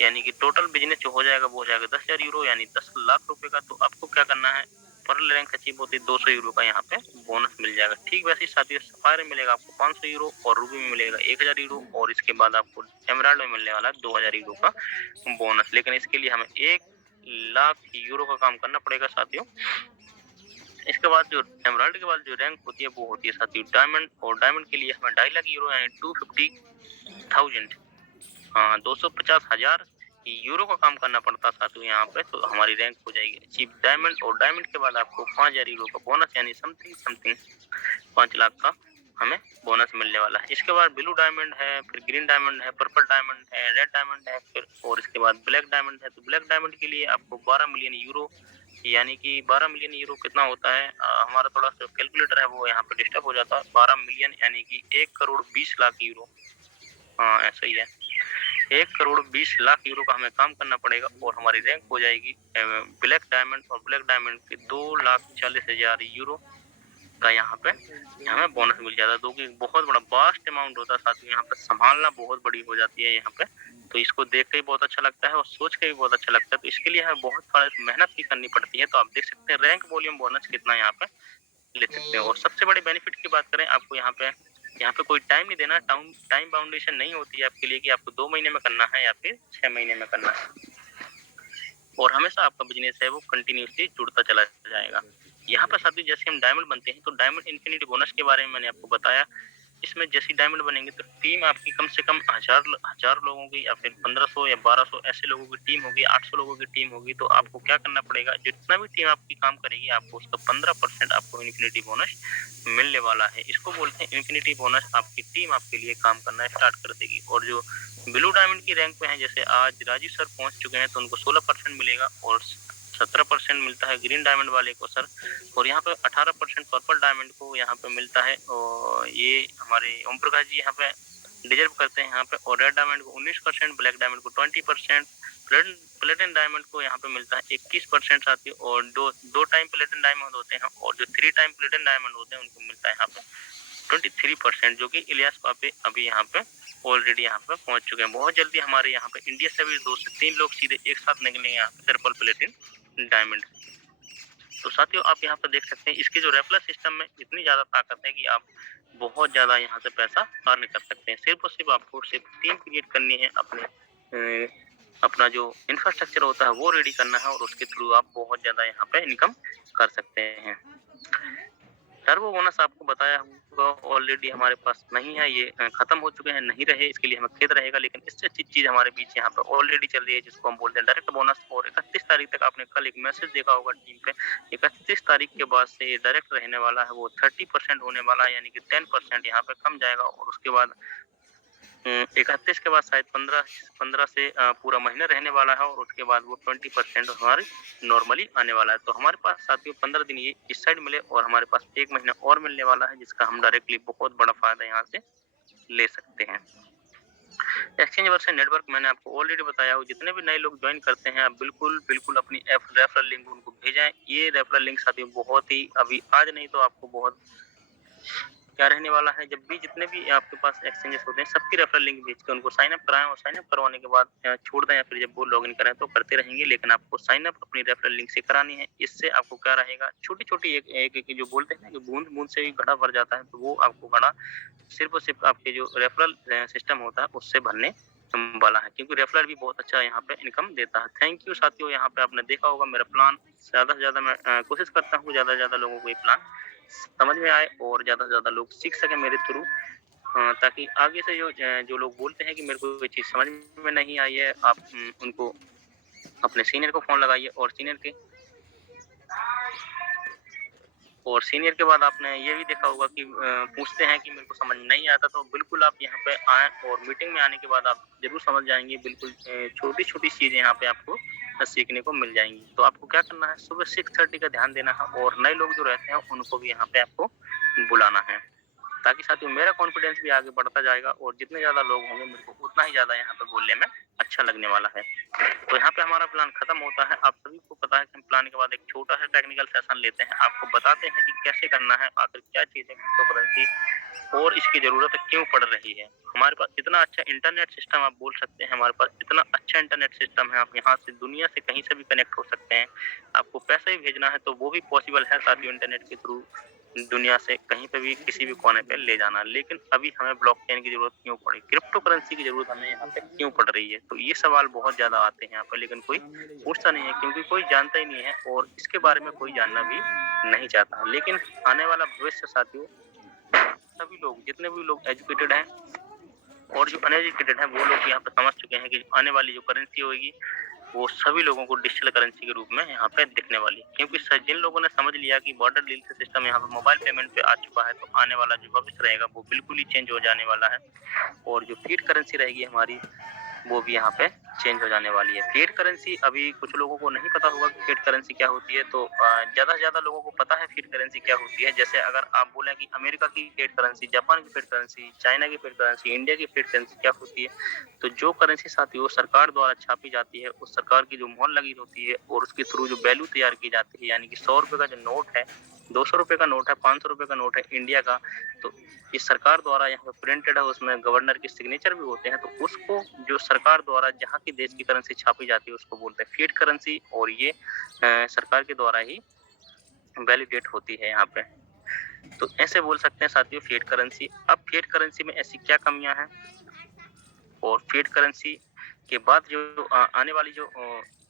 यानी कि टोटल बिजनेस जो हो जाएगा वो हो जाएगा 10,000 यूरो, यानी 10 लाख रुपए का। तो आपको क्या करना है, पर रैंक अचीव होती है 200 यूरो का यहाँ पे बोनस मिल जाएगा। ठीक वैसे ही साथियों सफायर में मिलेगा आपको 500 यूरो, और रूबी में मिलेगा 1000 यूरो, और इसके बाद आपको एमराल्ड में मिलने वाला है 2000 यूरो का बोनस। लेकिन इसके लिए हमें 1 लाख यूरो का काम करना पड़ेगा साथियों। इसके बाद जो एमराल्ड के बाद जो रैंक होती है वो होती है साथियों डायमंड, और डायमंड के लिए हमें 2.5 लाख यूरो यानी 250,000 250,000 यूरो का काम करना पड़ता साथियों यहाँ पे, तो हमारी रैंक हो जाएगी अचीव डायमंड। और डायमंड के बाद आपको 5,000 यूरो का बोनस, यानी समथिंग 5 लाख का हमें बोनस मिलने वाला है। इसके बाद ब्लू डायमंड है, फिर ग्रीन डायमंड है, पर्पल डायमंड है, रेड डायमंड है, फिर और इसके बाद ब्लैक डायमंड है। तो ब्लैक डायमंड के लिए आपको 12 मिलियन यूरो, यानी कि 12 मिलियन यूरो कितना होता है, हमारा थोड़ा सा कैलकुलेटर है वो यहाँ पे डिस्टर्ब हो जाता है। 12 मिलियन यानी कि 1 करोड़ 20 लाख यूरो, हाँ ऐसा ही है। 1 करोड़ 20 लाख यूरो का हमें काम करना पड़ेगा, और हमारी रैंक हो जाएगी ब्लैक डायमंड, और ब्लैक डायमंड के 2,40,000 यूरो का यहाँ पे हमें बोनस मिल जाता है, जो कि बहुत बड़ा वास्ट अमाउंट होता है साथियों। यहाँ पे संभालना बहुत बड़ी हो जाती है यहाँ पे, तो इसको देख के ही बहुत अच्छा लगता है और सोच के भी बहुत अच्छा लगता है। तो इसके लिए हमें बहुत सारी मेहनत भी करनी पड़ती है। तो आप देख सकते हैं रैंक वॉल्यूम बोनस कितना यहाँ पे ले सकते हैं। और सबसे बड़े बेनिफिट की बात करें, आपको यहाँ पे कोई टाइम नहीं देना, टाइम बाउंडेशन नहीं होती है आपके लिए कि आपको 2 महीने में करना है या फिर 6 महीने में करना है, और हमेशा आपका बिजनेस है वो कंटिन्यूसली जुड़ता चला जाएगा। यहाँ पर साथियों जैसे हम डायमंड बनते हैं तो डायमंड इन्फिनिटी बोनस के बारे में मैंने आपको बताया। इसमें जैसे डायमंड बनेंगे तो टीम आपकी कम से कम हजार लोगों की, या फिर 1500 या 1200 ऐसे लोगों की टीम होगी, 800 लोगों की टीम होगी। तो आपको क्या करना पड़ेगा, जितना भी टीम आपकी काम करेगी आपको उसका 15% आपको इन्फिनिटी बोनस मिलने वाला है। इसको बोलते हैं इन्फिनिटी बोनस। आपकी टीम आपके लिए काम करना स्टार्ट कर देगी। और जो ब्लू डायमंड की रैंक पे है, जैसे आज राजीव सर पहुंच चुके हैं, तो उनको 16% मिलेगा, और 17% मिलता है ग्रीन डायमंड वाले को सर, और यहाँ पे 18% पर्पल डायमंड को यहाँ पे मिलता है। और ये हमारे ओम प्रकाश जी यहाँ पे डिजर्व करते हैं यहाँ पे। और रेड डायमंड को 19%, ब्लैक डायमंड को 20%, प्लेटिन डायमंड को यहाँ पे मिलता है 21% साथियों। और दो टाइम प्लेटिन डायमंड होते हैं, और जो 3 टाइम प्लेटिन डायमंड होते हैं उनको मिलता है यहाँ पे 23%, जो कि इलियास पापे अभी यहाँ पे ऑलरेडी यहाँ पे पहुंच चुके हैं। बहुत जल्दी हमारे यहाँ पे इंडिया से भी 2 से 3 लोग सीधे एक साथ निकलेंगे यहाँ पे ट्रिपल प्लेटिन डायमंड। तो साथियों आप यहाँ पे देख सकते हैं इसके जो रेफरल सिस्टम में इतनी ज़्यादा ताकत है कि आप बहुत ज़्यादा यहाँ से पैसा अर्न कर सकते हैं। सिर्फ और सिर्फ आपको सिर्फ टीम क्रिएट करनी है अपने अपना जो इंफ्रास्ट्रक्चर होता है वो रेडी करना है और उसके थ्रू आप बहुत ज़्यादा यहाँ पे इनकम कर सकते हैं। टर्बो बोनस आपको बताया होगा ऑलरेडी हमारे पास नहीं है, ये खत्म हो चुके हैं, नहीं रहे, इसके लिए हमें खेद रहेगा, लेकिन इससे अच्छी चीज़ हमारे बीच यहाँ पे ऑलरेडी चल रही है जिसको हम बोलते हैं डायरेक्ट बोनस। और 31 तारीख तक आपने कल एक मैसेज देखा होगा टीम पे, 31 तारीख के बाद से ये डायरेक्ट रहने वाला है, वो 30% होने वाला है, यानी कि 10% यहाँ पे कम जाएगा और उसके बाद 31 के बाद शायद 15 से पूरा महीना रहने वाला है और उसके बाद वो 20% हमारे नॉर्मली आने वाला है। तो हमारे पास साथियों 15 दिन ये इस साइड मिले और हमारे पास 1 महीना और मिलने वाला है, जिसका हम डायरेक्टली बहुत बड़ा फ़ायदा यहाँ से ले सकते हैं। एक्सचेंज वर्सेस नेटवर्क मैंने आपको ऑलरेडी बताया हो, जितने भी नए लोग ज्वाइन करते हैं आप बिल्कुल अपनी रेफरल लिंक उनको भेजें। ये रेफरल लिंक साथियों बहुत ही अभी आज नहीं तो आपको बहुत क्या रहने वाला है, जब भी जितने भी आपके पास एक्सचेंजेस होते हैं सबकी रेफरल लिंक भेज के उनको साइन अप कराएं और साइन अप करवाने के बाद छोड़ दें या फिर जब वो लॉगिन करें तो करते रहेंगे, लेकिन आपको साइन अप अपनी रेफरल लिंक से करानी है। इससे आपको क्या रहेगा, छोटी-छोटी एक जो बोलते हैं ना कि बूंद-बूंद से भी घड़ा भर जाता है, तो वो आपको घड़ा सिर्फ और सिर्फ आपके जो रेफरल सिस्टम होता है उससे भरने वाला है, क्योंकि रेफरल भी बहुत अच्छा यहाँ पे इनकम देता है। थैंक यू साथियों, यहाँ पे आपने देखा होगा मेरा प्लान ज़्यादा से ज़्यादा मैं कोशिश करता हूँ ज़्यादा से ज़्यादा लोगों को ये प्लान समझ में आए और ज़्यादा से ज़्यादा लोग सीख सकें मेरे थ्रू, ताकि आगे से जो लोग बोलते हैं कि मेरे को ये चीज़ समझ में नहीं आई है, आप उनको अपने सीनियर को फ़ोन लगाइए और सीनियर के बाद आपने ये भी देखा होगा कि पूछते हैं कि मेरे को समझ में नहीं आता, तो बिल्कुल आप यहाँ पे आएँ और मीटिंग में आने के बाद आप ज़रूर समझ जाएँगे। बिल्कुल छोटी-छोटी चीज़ें यहाँ पे आपको सीखने को मिल जाएँगी। तो आपको क्या करना है, सुबह 6:30 का ध्यान देना है और नए लोग जो रहते हैं उनको भी यहाँ पे आपको बुलाना है, ताकि साथियों मेरा कॉन्फिडेंस भी आगे बढ़ता जाएगा और जितने ज़्यादा लोग होंगे मेरे को उतना ही ज़्यादा यहाँ पे बोलने में अच्छा लगने वाला है। तो यहाँ पे हमारा प्लान खत्म होता है। आप सभी को पता है कि हम प्लान के बाद एक छोटा-सा टेक्निकल सेशन लेते हैं। आपको बताते हैं कि कैसे करना है, आखिर क्या चीज़ है क्रिप्टोकरेंसी और इसकी ज़रूरत क्यों पड़ रही है। हमारे पास इतना अच्छा इंटरनेट सिस्टम आप बोल सकते हैं, हमारे पास इतना अच्छा इंटरनेट सिस्टम है, आप यहाँ से दुनिया से कहीं से भी कनेक्ट हो सकते हैं। आपको पैसा ही भेजना है तो वो भी पॉसिबल है साथियों इंटरनेट के थ्रू दुनिया से कहीं पे भी किसी भी कोने पे ले जाना। लेकिन अभी हमें ब्लॉकचेन की ज़रूरत क्यों पड़ी? क्रिप्टो करेंसी की ज़रूरत हमें यहाँ पे क्यों पड़ रही है? तो ये सवाल बहुत ज़्यादा आते हैं यहाँ पे, लेकिन कोई पूछता नहीं है क्योंकि कोई जानता ही नहीं है और इसके बारे में कोई जानना भी नहीं चाहता। लेकिन आने वाला भविष्य साथियों, सभी लोग जितने भी लोग एजुकेटेड हैं और जो अनएजुकेटेड हैं वो लोग यहाँ पे समझ चुके हैं कि आने वाली जो करेंसी होगी वो सभी लोगों को डिजिटल करेंसी के रूप में यहाँ पे दिखने वाली है, क्योंकि जिन लोगों ने समझ लिया कि बॉर्डर लीगल सिस्टम यहाँ पे मोबाइल पेमेंट पे आ चुका है, तो आने वाला जो भविष्य रहेगा वो बिल्कुल ही चेंज हो जाने वाला है और जो फीड करेंसी रहेगी हमारी वो भी यहाँ पे चेंज हो जाने वाली है। फिएट करेंसी अभी कुछ लोगों को नहीं पता होगा कि फिएट करेंसी क्या होती है, तो ज़्यादा से ज़्यादा लोगों को पता है फिएट करेंसी क्या होती है। जैसे अगर आप बोलें कि अमेरिका की फिएट करेंसी, जापान की फिएट करेंसी, चाइना की फिएट करेंसी, इंडिया की फिएट करेंसी क्या होती है, तो जो करेंसी साथियों सरकार द्वारा छापी जाती है, उस सरकार की जो मोहर लगी होती है और उसके थ्रू जो वैल्यू तैयार की जाती है, यानी कि 100 रुपये का जो नोट है, 200 रुपये का नोट है, 500 रुपये का नोट है इंडिया का, तो ये सरकार द्वारा यहाँ पे प्रिंटेड है, उसमें गवर्नर के सिग्नेचर भी होते हैं, तो उसको जो सरकार द्वारा जहाँ की देश की करेंसी छापी जाती है उसको बोलते हैं फिएट करेंसी, और ये सरकार के द्वारा ही वैलिडेट होती है यहाँ पे। तो ऐसे बोल सकते हैं साथियों फिएट करेंसी। अब फिएट करेंसी में ऐसी क्या कमियां हैं और फिएट करेंसी के बाद जो आने वाली जो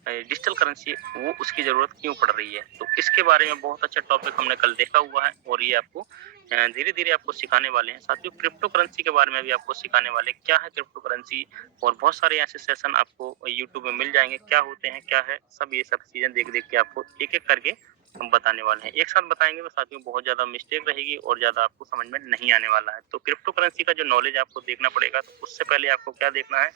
डिजिटल करेंसी है वो उसकी ज़रूरत क्यों पड़ रही है, तो इसके बारे में बहुत अच्छा टॉपिक हमने कल देखा हुआ है और ये आपको धीरे-धीरे आपको सिखाने वाले हैं। साथियों क्रिप्टो करेंसी के बारे में भी आपको सिखाने वाले हैं, क्या है क्रिप्टो करेंसी, और बहुत सारे ऐसे सेशन आपको यूट्यूब में मिल जाएँगे, क्या होते हैं, क्या है, सब ये सब चीज़ें देख-देख के आपको एक-एक करके हम बताने वाले हैं। एक साथ बताएँगे तो साथियों बहुत ज़्यादा मिस्टेक रहेगी और ज़्यादा आपको समझ में नहीं आने वाला है। तो क्रिप्टो करेंसी का जो नॉलेज आपको देखना पड़ेगा, तो उससे पहले आपको क्या देखना है,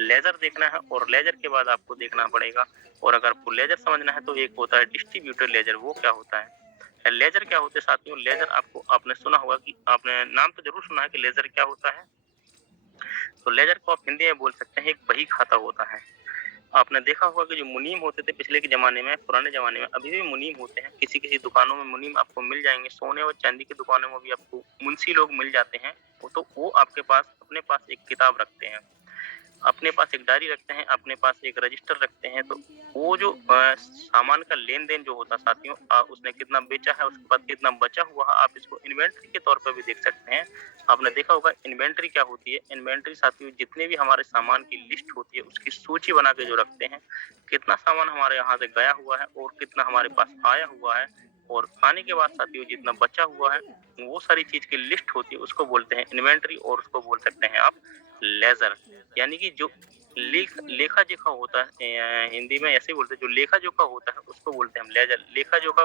लेज़र देखना है और लेज़र के बाद आपको देखना पड़ेगा, और अगर आपको लेज़र समझना है तो एक होता है डिस्ट्रीब्यूटर लेज़र, वो क्या होता है। लेज़र क्या होते हैं साथियों, लेज़र आपको आपने सुना होगा कि आपने नाम तो ज़रूर सुना है कि लेज़र क्या होता है। तो लेज़र को आप हिंदी में बोल सकते हैं एक बही खाता होता है। आपने देखा होगा कि जो मुनीम होते थे पिछले के ज़माने में, पुराने ज़माने में, अभी भी मुनीम होते हैं। किसी-किसी दुकानों में मुनीम आपको मिल जाएँगे, सोने और चांदी की दुकानों में भी आपको मुंशी लोग मिल जाते हैं। वो तो वो आपके पास अपने पास एक किताब रखते हैं। अपने पास एक डायरी रखते हैं, अपने पास एक रजिस्टर रखते हैं, तो वो जो सामान का लेन-देन जो होता है साथियों, उसने कितना बेचा है, उसके बाद कितना बचा हुआ है, आप इसको इन्वेंटरी के तौर पे भी देख सकते हैं। आपने देखा होगा इन्वेंटरी क्या होती है? इन्वेंटरी साथियों जितने भी हमारे सामान की लिस्ट होती है, उसकी सूची बना के जो रखते हैं, कितना सामान हमारे यहाँ से गया हुआ है और कितना हमारे पास आया हुआ है, और आने के बाद साथियों जितना बचा हुआ है, वो सारी चीज़ की लिस्ट होती है, उसको बोलते हैं इन्वेंटरी, और उसको बोल सकते हैं आप लेज़र। यानी कि जो लेखा-जोखा होता है, हिंदी में ऐसे ही बोलते हैं, जो लेखा-जोखा होता है उसको बोलते हैं हम लेज़र। लेखा-जोखा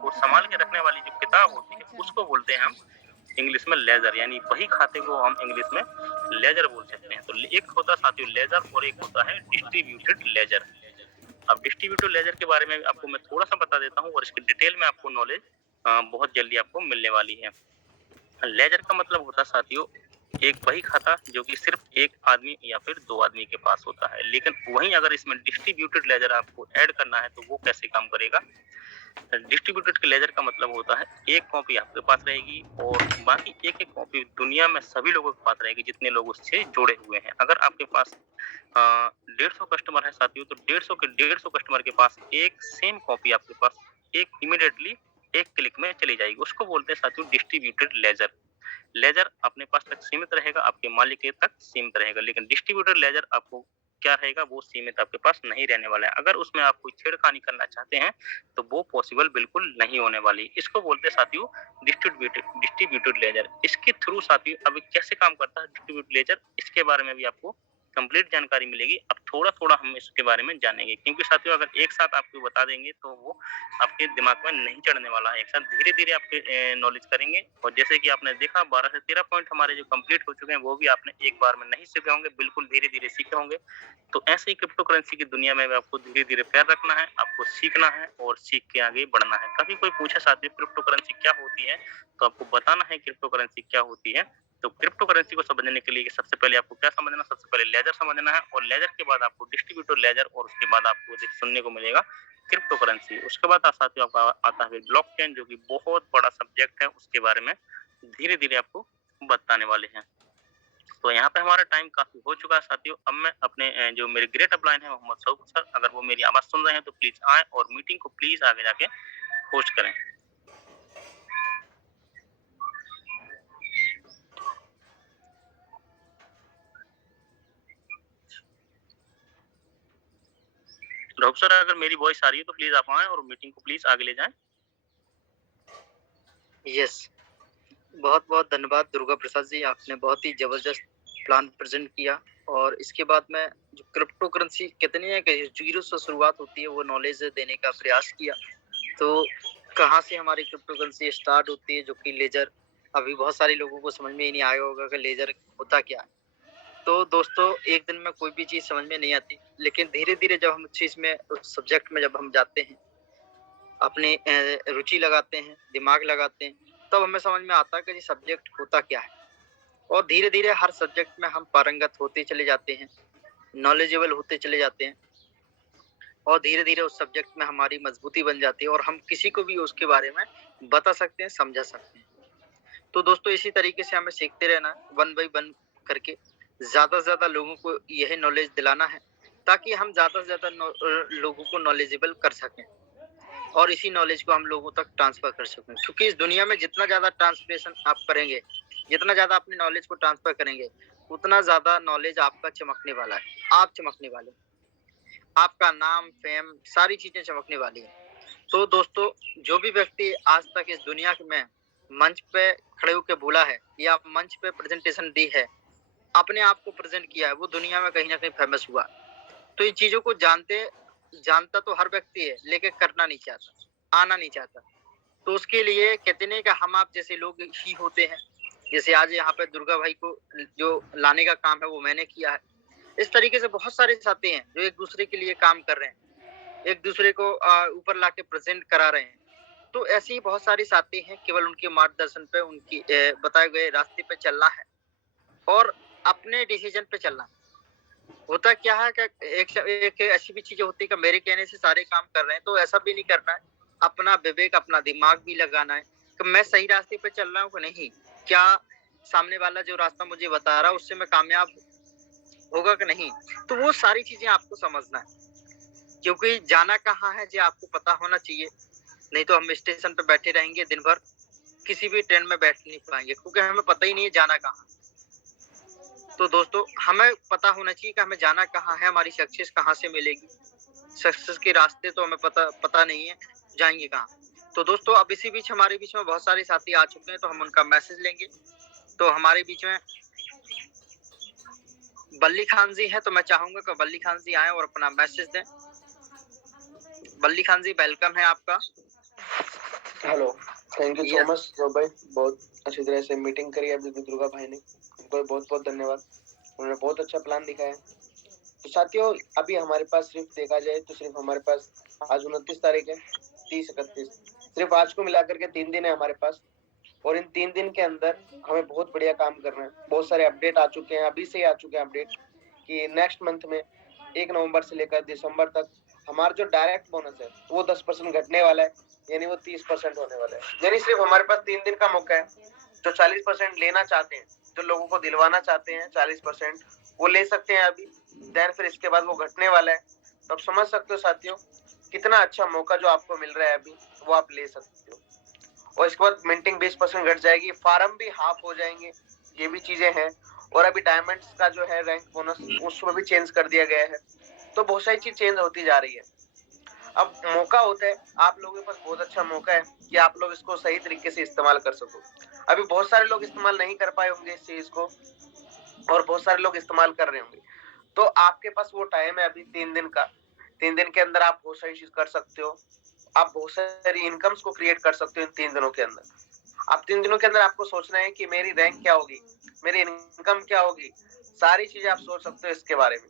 को सँभाल के रखने वाली जो किताब होती है उसको बोलते हैं हम इंग्लिश में लेज़र, यानी बही खाते को हम इंग्लिश में लेज़र बोल सकते हैं। तो एक होता है साथियों लेज़र और एक होता है डिस्ट्रीब्यूटेड लेज़र। अब डिस्ट्रीब्यूटेड लेज़र के बारे में आपको मैं थोड़ा-सा बता देता हूँ और इसकी डिटेल में आपको नॉलेज बहुत जल्दी आपको मिलने वाली है। लेजर का मतलब होता है साथियों एक वही खाता जो कि सिर्फ एक आदमी या फिर 2 आदमी के पास होता है। लेकिन वहीं अगर इसमें डिस्ट्रीब्यूटेड लेजर आपको ऐड करना है तो वो कैसे काम करेगा? डिस्ट्रीब्यूटेड लेजर का मतलब होता है एक कॉपी आपके पास रहेगी और बाकी एक-एक कॉपी दुनिया में सभी लोगों के पास रहेगी जितने लोग उससे जुड़े हुए हैं। अगर आपके पास 150 कस्टमर है साथियों, तो 150 कस्टमर के पास एक सेम कॉपी आपके पास एक इमीडिएटली एक क्लिक में चली जाएगी। उसको बोलते हैं साथियों डिस्ट्रीब्यूटेड लेजर। लेजर अपने पास तक सीमित रहेगा, आपके मालिक के तक सीमित रहेगा, लेकिन डिस्ट्रीब्यूटर लेजर आपको क्या रहेगा, वो सीमित आपके पास नहीं रहने वाला है। अगर उसमें आप कोई छेड़खानी करना चाहते हैं, तो वो पॉसिबल बिल्कुल नहीं होने वाली। इसको बोलते हैं साथियों डिस्ट्रीब्यूटेड लेजर। इसके थ्रू साथियों अब कैसे काम करता है डिस्ट्रीब्यूटेड लेजर, इसके बारे में भी आपको कंप्लीट जानकारी मिलेगी। अब थोड़ा-थोड़ा हम इसके बारे में जानेंगे, क्योंकि साथियों अगर एक साथ आपको बता देंगे तो वो आपके दिमाग में नहीं चढ़ने वाला है। एक साथ धीरे-धीरे आपके नॉलेज करेंगे, और जैसे कि आपने देखा 12 से 13 पॉइंट हमारे जो कंप्लीट हो चुके हैं, वो भी आपने एक बार में नहीं सीखे होंगे, बिल्कुल धीरे-धीरे सीखे होंगे। तो ऐसे ही क्रिप्टो करेंसी की दुनिया में भी आपको धीरे-धीरे पैर रखना है, आपको सीखना है और सीख के आगे बढ़ना है। कभी कोई पूछे साथियों क्रिप्टो करेंसी क्या होती है, तो आपको बताना है क्रिप्टो करेंसी क्या होती है। तो क्रिप्टो करेंसी को समझने के लिए सबसे पहले आपको क्या समझना है? सबसे पहले लेजर समझना है, और लेजर के बाद आपको डिस्ट्रीब्यूटर लेजर, और उसके बाद आपको सुनने को मिलेगा क्रिप्टो करेंसी। उसके बाद साथियों आपका आता है ब्लॉकचेन, जो कि बहुत बड़ा सब्जेक्ट है, उसके बारे में धीरे-धीरे आपको बताने वाले हैं। तो यहाँ पे हमारा टाइम काफ़ी हो चुका है साथियों। अब मैं अपने जो मेरे ग्रेट अपलाइन है मोहम्मद सऊद सर, अगर वो मेरी आवाज़ सुन रहे हैं तो प्लीज़ आएँ और मीटिंग को प्लीज़ आगे जाके होस्ट करें। रऊफ सर, अगर मेरी वॉइस आ रही है तो प्लीज़ आप आएँ और मीटिंग को प्लीज़ आगे ले जाएँ। यस, बहुत-बहुत धन्यवाद दुर्गा प्रसाद जी, आपने बहुत ही ज़बरदस्त प्लान प्रेज़ेंट किया। और इसके बाद मैं जो क्रिप्टो करेंसी कितनी है कि ज़ीरो से शुरुआत होती है, वो नॉलेज देने का प्रयास किया। तो कहाँ से हमारी क्रिप्टो करेंसी स्टार्ट होती है, जो कि लेजर, अभी बहुत सारे लोगों को समझ में ही नहीं आया होगा कि लेजर होता क्या है। तो दोस्तों, एक दिन में कोई भी चीज़ समझ में नहीं आती, लेकिन धीरे-धीरे जब हम उस चीज़ में, उस सब्जेक्ट में जब हम जाते हैं, अपनी रुचि लगाते हैं, दिमाग लगाते हैं, तब हमें समझ में आता है कि ये सब्जेक्ट होता क्या है। और धीरे-धीरे हर सब्जेक्ट में हम पारंगत होते चले जाते हैं, नॉलेजेबल होते चले जाते हैं, और धीरे-धीरे उस सब्जेक्ट में हमारी मजबूती बन जाती है और हम किसी को भी उसके बारे में बता सकते हैं, समझा सकते हैं। तो दोस्तों, इसी तरीके से हमें सीखते रहना है, वन बाय वन करके ज़्यादा से ज़्यादा लोगों को यह नॉलेज दिलाना है, ताकि हम ज़्यादा से ज़्यादा लोगों को नॉलेजेबल कर सकें और इसी नॉलेज को हम लोगों तक ट्रांसफ़र कर सकें। क्योंकि इस दुनिया में जितना ज़्यादा ट्रांसलेशन आप करेंगे, जितना ज़्यादा अपनी नॉलेज को ट्रांसफ़र करेंगे, उतना ज़्यादा नॉलेज आपका चमकने वाला है। आप चमकने वाले हैं। आपका नाम, फ़ेम, सारी चीज़ें चमकने वाली हैं। तो दोस्तों, जो भी व्यक्ति आज तक इस दुनिया में मंच पे खड़े होके बोला है या मंच पे प्रेज़ेंटेशन दी है, अपने आप को प्रेज़ेंट किया है, वो दुनिया में कहीं न कहीं फ़ेमस हुआ। तो इन चीज़ों को जानता तो हर व्यक्ति है, लेकिन करना नहीं चाहता, आना नहीं चाहता। तो उसके लिए कहते नहीं कि हम आप जैसे लोग ही होते हैं। जैसे आज यहाँ पे दुर्गा भाई को जो लाने का काम है, वो मैंने किया है। इस तरीके से बहुत सारे साथी हैं, जो एक-दूसरे के लिए काम कर रहे हैं। एक-दूसरे को ऊपर लाके प्रेज़ेंट करा रहे हैं। तो ऐसे ही बहुत सारे साथी हैं, केवल उनके मार्गदर्शन पे, उनकी बताए गए रास्ते पे चलना है और अपने डिसीज़न पे चलना है। होता क्या है कि एक ऐसी भी चीज़ें होती है कि मेरे कहने से सारे काम कर रहे हैं, तो ऐसा भी नहीं करना है। अपना विवेक, अपना दिमाग भी लगाना है कि मैं सही रास्ते पे चल रहा हूँ कि नहीं? क्या सामने वाला जो रास्ता मुझे बता रहा है, उससे मैं कामयाब हूँ? होगा कि नहीं, तो वो सारी चीजें आपको समझना है, क्योंकि जाना कहाँ है ये आपको पता होना चाहिए। नहीं तो हम स्टेशन पे बैठे रहेंगे दिन भर, किसी भी ट्रेन में बैठ नहीं पाएंगे, क्योंकि हमें पता ही नहीं है जाना कहाँ है। तो दोस्तों हमें पता होना चाहिए कि हमें जाना कहाँ है, हमारी सक्सेस कहाँ से मिलेगी। सक्सेस के रास्ते तो हमें पता नहीं है, जाएंगे कहाँ। तो दोस्तों अब इसी बीच हमारे बीच में बहुत सारे साथी आ चुके हैं, तो हम उनका मैसेज लेंगे। तो हमारे बीच में बल्ली खान जी है, तो मैं चाहूंगा कि बल्ली खान जी आए और अपना मैसेज दें। बल्ली खान जी वेलकम है आपका। Hello, thank you so Yes. Much भाई, बहुत अच्छी तरह से मीटिंग करी अभी दुर्गा भाई ने, उनको बहुत बहुत धन्यवाद, उन्होंने बहुत अच्छा प्लान दिखाया। तो साथियों अभी हमारे पास सिर्फ देखा जाए तो सिर्फ हमारे पास आज 29 तारीख है, 30-31 सिर्फ आज को मिलाकर के 3 दिन है हमारे पास, और इन 3 दिन के अंदर हमें बहुत बढ़िया काम करना है। बहुत सारे अपडेट आ चुके हैं, अभी से ही आ चुके हैं अपडेट कि नेक्स्ट मंथ में 1 नवंबर से लेकर दिसंबर तक हमारा जो डायरेक्ट बोनस है वो 10% घटने वाला है, यानी वो 30% होने वाला है। यानी सिर्फ हमारे पास 3 दिन का मौका है। जो 40% लेना चाहते हैं, जो लोगों को दिलवाना चाहते हैं 40%, वो ले सकते हैं अभी, देन फिर इसके बाद वो घटने वाला है। तो आप समझ सकते हो साथियों कितना अच्छा मौका जो आपको मिल रहा है अभी, वो आप ले सकते हो। और इसके बाद मिंटिंग 20% घट जाएगी, फार्म भी हाफ हो जाएंगे, ये भी चीजें हैं। और अभी डायमंड्स का जो है रैंक बोनस उसमें भी चेंज कर दिया गया है। तो बहुत सारी चीज चेंज होती जा रही है। अब मौका होता है, आप लोगों के पास बहुत अच्छा मौका है कि आप लोग इसको सही तरीके से इस्तेमाल कर सको। अभी बहुत सारे लोग इस्तेमाल नहीं कर पाए होंगे इस चीज को, और बहुत सारे लोग इस्तेमाल कर रहे होंगे। तो आपके पास वो टाइम है अभी 3 दिन का, 3 दिन के अंदर आप बहुत सारी चीज कर सकते हो। आप बहुत सारी इनकम्स को क्रिएट कर सकते हो इन 3 दिनों के अंदर। आप 3 दिनों के अंदर आपको सोचना है कि मेरी रैंक क्या होगी, मेरी इनकम क्या होगी, सारी चीजें आप सोच सकते हो इसके बारे में।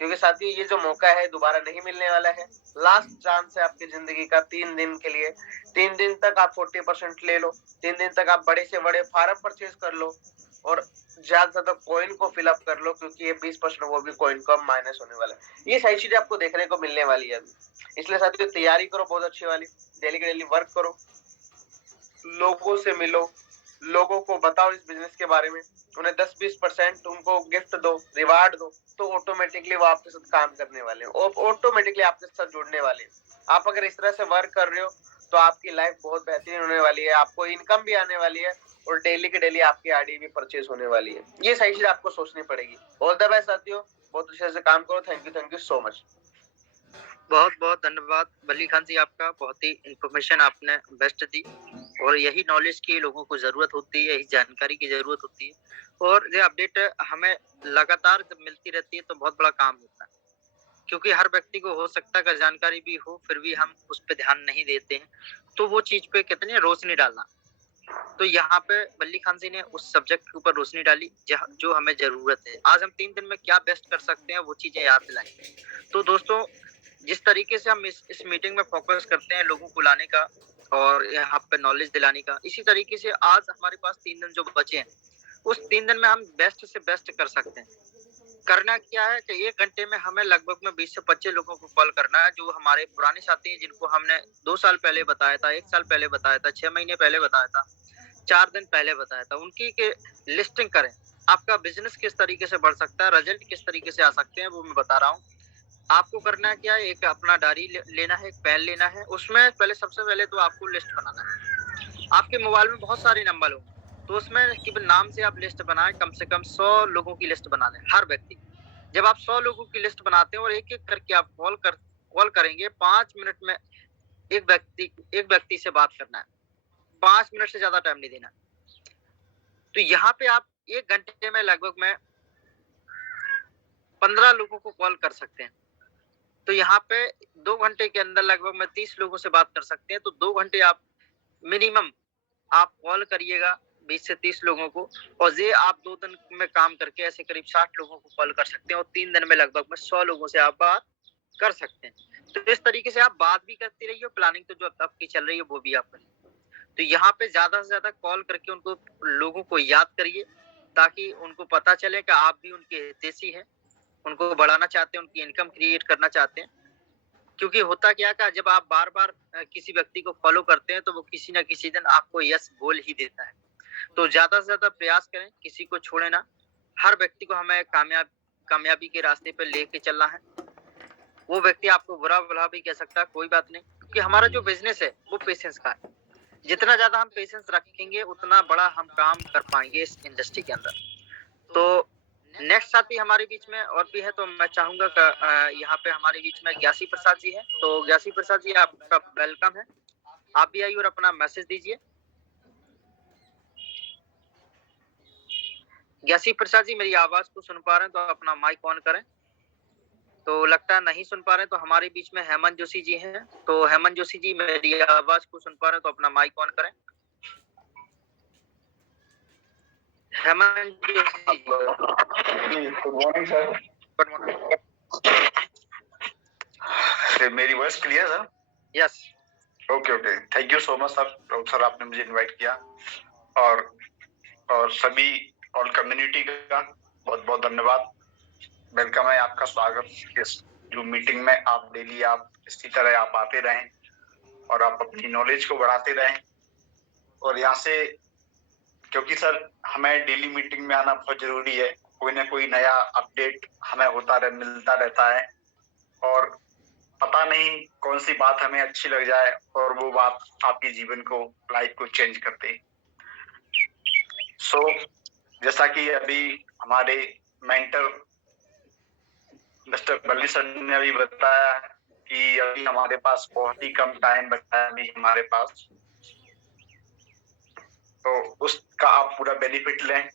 क्योंकि साथियों ये जो मौका है दोबारा नहीं मिलने वाला है, लास्ट चांस है आपकी जिंदगी का 3 दिन के लिए। 3 दिन तक आप 40% ले लो, 3 दिन तक आप बड़े से बड़े फार्म परचेज कर लो, और ज्यादा से ज्यादा कॉइन को फिलअप कर लो, क्योंकि ये 20% वो भी कॉइन का माइनस होने वाला है। ये सारी चीजें आपको देखने को मिलने वाली है अभी। इसलिए साथियों तैयारी करो बहुत अच्छी वाली, डेली के डेली वर्क करो, लोगों से मिलो, लोगों को बताओ इस बिजनेस के बारे में, उन्हें 10-20% उनको गिफ्ट दो, रिवार्ड दो, तो ऑटोमेटिकली वो आपके साथ काम करने वाले हैं, ऑटोमेटिकली आपके साथ जुड़ने वाले हैं। आप अगर इस तरह से वर्क कर रहे हो तो आपकी लाइफ बहुत बेहतरीन होने वाली है, आपको इनकम भी आने वाली है, और डेली के डेली आपकी आईडी भी परचेज होने वाली है। ये सही चीज आपको सोचनी पड़ेगी। ऑल द बेस्ट साथियों, बहुत अच्छे से काम करो। Thank you so much. बहुत बहुत धन्यवाद बली खान जी आपका, बहुत ही इंफॉर्मेशन आपने बेस्ट दी, और यही नॉलेज की लोगों को जरूरत होती है, यही जानकारी की जरूरत होती है। और ये अपडेट हमें लगातार जब मिलती रहती है तो बहुत बड़ा काम होता है, क्योंकि हर व्यक्ति को हो सकता है जानकारी भी हो फिर भी हम उस पर ध्यान नहीं देते हैं। तो वो चीज पे कितनी रोशनी डालना, तो यहाँ पे बल्ली खान जी ने उस सब्जेक्ट के ऊपर रोशनी डाली जो हमें जरूरत है। आज हम 3 दिन में क्या बेस्ट कर सकते हैं वो चीजें याद दिलाएंगे। तो दोस्तों जिस तरीके से हम इस मीटिंग में फोकस करते हैं लोगों को लाने का और यहाँ पे नॉलेज दिलाने का, इसी तरीके से आज हमारे पास 3 दिन जो बचे हैं उस 3 दिन में हम बेस्ट से बेस्ट कर सकते हैं। करना क्या है कि 1 घंटे में हमें लगभग में 20 से 25 लोगों को कॉल करना है, जो हमारे पुराने साथी हैं, जिनको हमने 2 साल पहले बताया था, 1 साल पहले बताया था, 6 महीने पहले बताया था, 4 दिन पहले बताया था। उनकी के लिस्टिंग करें, आपका बिजनेस किस तरीके से बढ़ सकता है, रिजल्ट किस तरीके से आ सकते हैं, वो मैं बता रहा हूँ। आपको करना क्या है, एक अपना डायरी लेना है, एक पेन लेना है, उसमें पहले सबसे पहले तो आपको लिस्ट बनाना है। आपके मोबाइल में बहुत सारे नंबर होंगे, तो उसमें केवल नाम से आप लिस्ट बनाएं, कम से कम 100 लोगों की लिस्ट बना लें हर व्यक्ति। जब आप 100 लोगों की लिस्ट बनाते हैं और एक एक करके आप कॉल करेंगे, 5 मिनट में एक व्यक्ति से बात करना है, 5 मिनट से ज्यादा टाइम नहीं देना। तो यहाँ पे आप 1 घंटे में लगभग में 15 लोगों को कॉल कर सकते हैं। तो यहाँ पे 2 घंटे के अंदर लगभग में 30 लोगों से बात कर सकते हैं। तो 2 घंटे आप मिनिमम आप कॉल करिएगा 20 से 30 लोगों को, और ये आप 2 दिन में काम करके ऐसे करीब 60 लोगों को कॉल कर सकते हैं, और 3 दिन में लगभग में 100 लोगों से आप बात कर सकते हैं। तो इस तरीके से आप बात भी करती रहिए, प्लानिंग तो जो आपकी चल रही है वो भी आप करिए। तो यहाँ पे ज्यादा से ज्यादा कॉल करके उनको लोगों को याद करिए, ताकि उनको पता चले कि आप भी उनके हितैषी हैं, उनको बढ़ाना चाहते हैं, उनकी इनकम क्रिएट करना चाहते हैं। क्योंकि होता क्या है, जब आप बार बार किसी व्यक्ति को फॉलो करते हैं तो वो किसी ना किसी दिन आपको यस बोल ही देता है। तो ज्यादा से ज्यादा प्रयास करें, किसी को छोड़े ना, हर व्यक्ति को हमें कामयाब कामयाबी के रास्ते पे लेके चलना है। वो व्यक्ति आपको बुरा भला भी कह सकता है, कोई बात नहीं, क्योंकि हमारा जो बिजनेस है वो पेशेंस का है। जितना ज्यादा हम पेशेंस रखेंगे उतना बड़ा हम काम कर पाएंगे इस इंडस्ट्री के अंदर। तो नेक्स्ट साथी हमारे बीच में और भी है, तो मैं चाहूंगा कि यहाँ पे हमारे बीच में ज्ञासी प्रसाद जी है। तो ज्ञासी प्रसाद जी, आपका वेलकम है। आप भी आइए और अपना मैसेज दीजिए। ज्ञासी प्रसाद जी, मेरी आवाज को सुन पा रहे हैं तो अपना माइक ऑन करें। तो लगता है नहीं सुन पा रहे हैं, तो हमारे बीच में हेमंत जोशी जी हैं। तो हेमंत जोशी जी, मेरी आवाज को सुन पा रहे हैं तो अपना माइक ऑन करें। Hemant Joshi ji, good morning sir. Good morning. मेरी voice clear sir? Yes. Okay, thank you so much sir. तो सर आपने मुझे इनवाइट किया, और सभी ऑल कम्युनिटी का बहुत बहुत धन्यवाद। वेलकम है, आपका स्वागत इस जो मीटिंग में। आप डेली आप इसी तरह आप आते रहें और आप अपनी नॉलेज को बढ़ाते रहें। और यहाँ से, क्योंकि सर हमें डेली मीटिंग में आना बहुत जरूरी है। कोई ना कोई नया अपडेट हमें मिलता रहता है, और पता नहीं कौन सी बात हमें अच्छी लग जाए और वो बात आपके जीवन को, लाइफ को चेंज कर दे। जैसा कि अभी हमारे मेंटर मिस्टर बल्ली सर ने अभी बताया कि अभी हमारे पास बहुत ही कम टाइम बचा है अभी हमारे पास, तो उसका आप पूरा बेनिफिट लें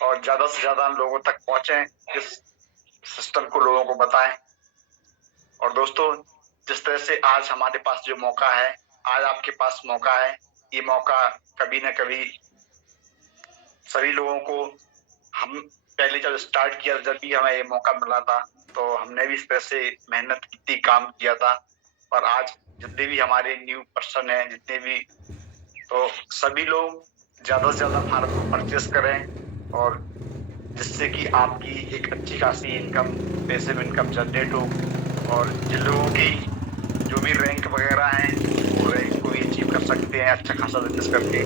और ज्यादा से ज्यादा लोगों तक पहुंचे, इस सिस्टम को लोगों को बताएं। और दोस्तों, जिस तरह से आज हमारे पास जो मौका है, आज आपके पास मौका है, ये मौका कभी ना कभी सभी लोगों को, हम पहले जब स्टार्ट किया, जब भी हमें ये मौका मिला था, तो हमने भी इस तरह से मेहनत की थी, काम किया था। और आज जितने भी हमारे न्यू पर्सन हैं, जितने भी, तो सभी लोग ज्यादा से ज्यादा फार्म को परचेस करें, और जिससे कि आपकी एक अच्छी खासी इनकम, पैसिव इनकम जनरेट हो। और जिन लोगों की जो भी रैंक वगैरह हैं, वो रैंक को भी अचीव कर सकते हैं अच्छा खासा बिजनेस करके।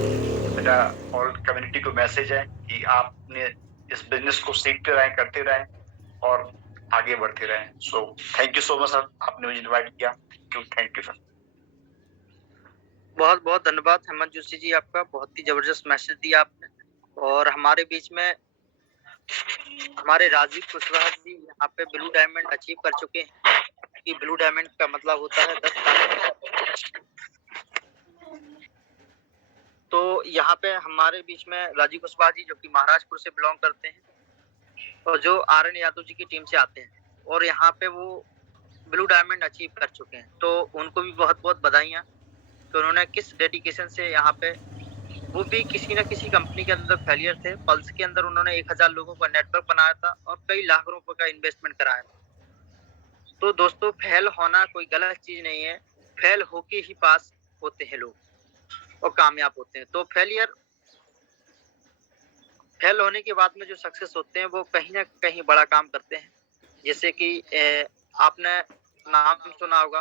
मेरा ऑल कम्युनिटी को मैसेज है कि आपने इस बिजनेस को सीखते रहें, करते रहें और आगे बढ़ते रहें। So thank you so much sir, आपने मुझे इनवाइट किया। Thank you sir. बहुत बहुत धन्यवाद हेमंत जोशी जी, आपका बहुत ही जबरदस्त मैसेज दिया आपने। और हमारे बीच में हमारे राजीव कुशवाहा जी यहाँ पे ब्लू डायमंड अचीव कर चुके हैं। कि ब्लू डायमंड का मतलब होता है 10 साल। तो यहाँ पे हमारे बीच में राजीव कुशवाहा जी, जो कि महाराजपुर से बिलोंग करते हैं और जो आर.एन. यादव जी की टीम से आते हैं, और यहाँ पे वो ब्लू डायमंड अचीव कर चुके हैं। तो उनको भी बहुत बहुत बधाइयाँ कि उन्होंने किस डेडिकेशन से यहाँ पे, वो भी किसी न किसी कंपनी के अंदर फेलियर थे, पल्स के अंदर उन्होंने 1000 लोगों का नेटवर्क बनाया था और कई लाख रुपए का इन्वेस्टमेंट कराया था। तो दोस्तों, फेल होना कोई गलत चीज नहीं है, फेल होके ही पास होते हैं लोग और कामयाब होते हैं। तो फेल होने के बाद में जो सक्सेस होते हैं वो कहीं ना कहीं बड़ा काम करते हैं। जैसे कि आपने नाम सुना होगा,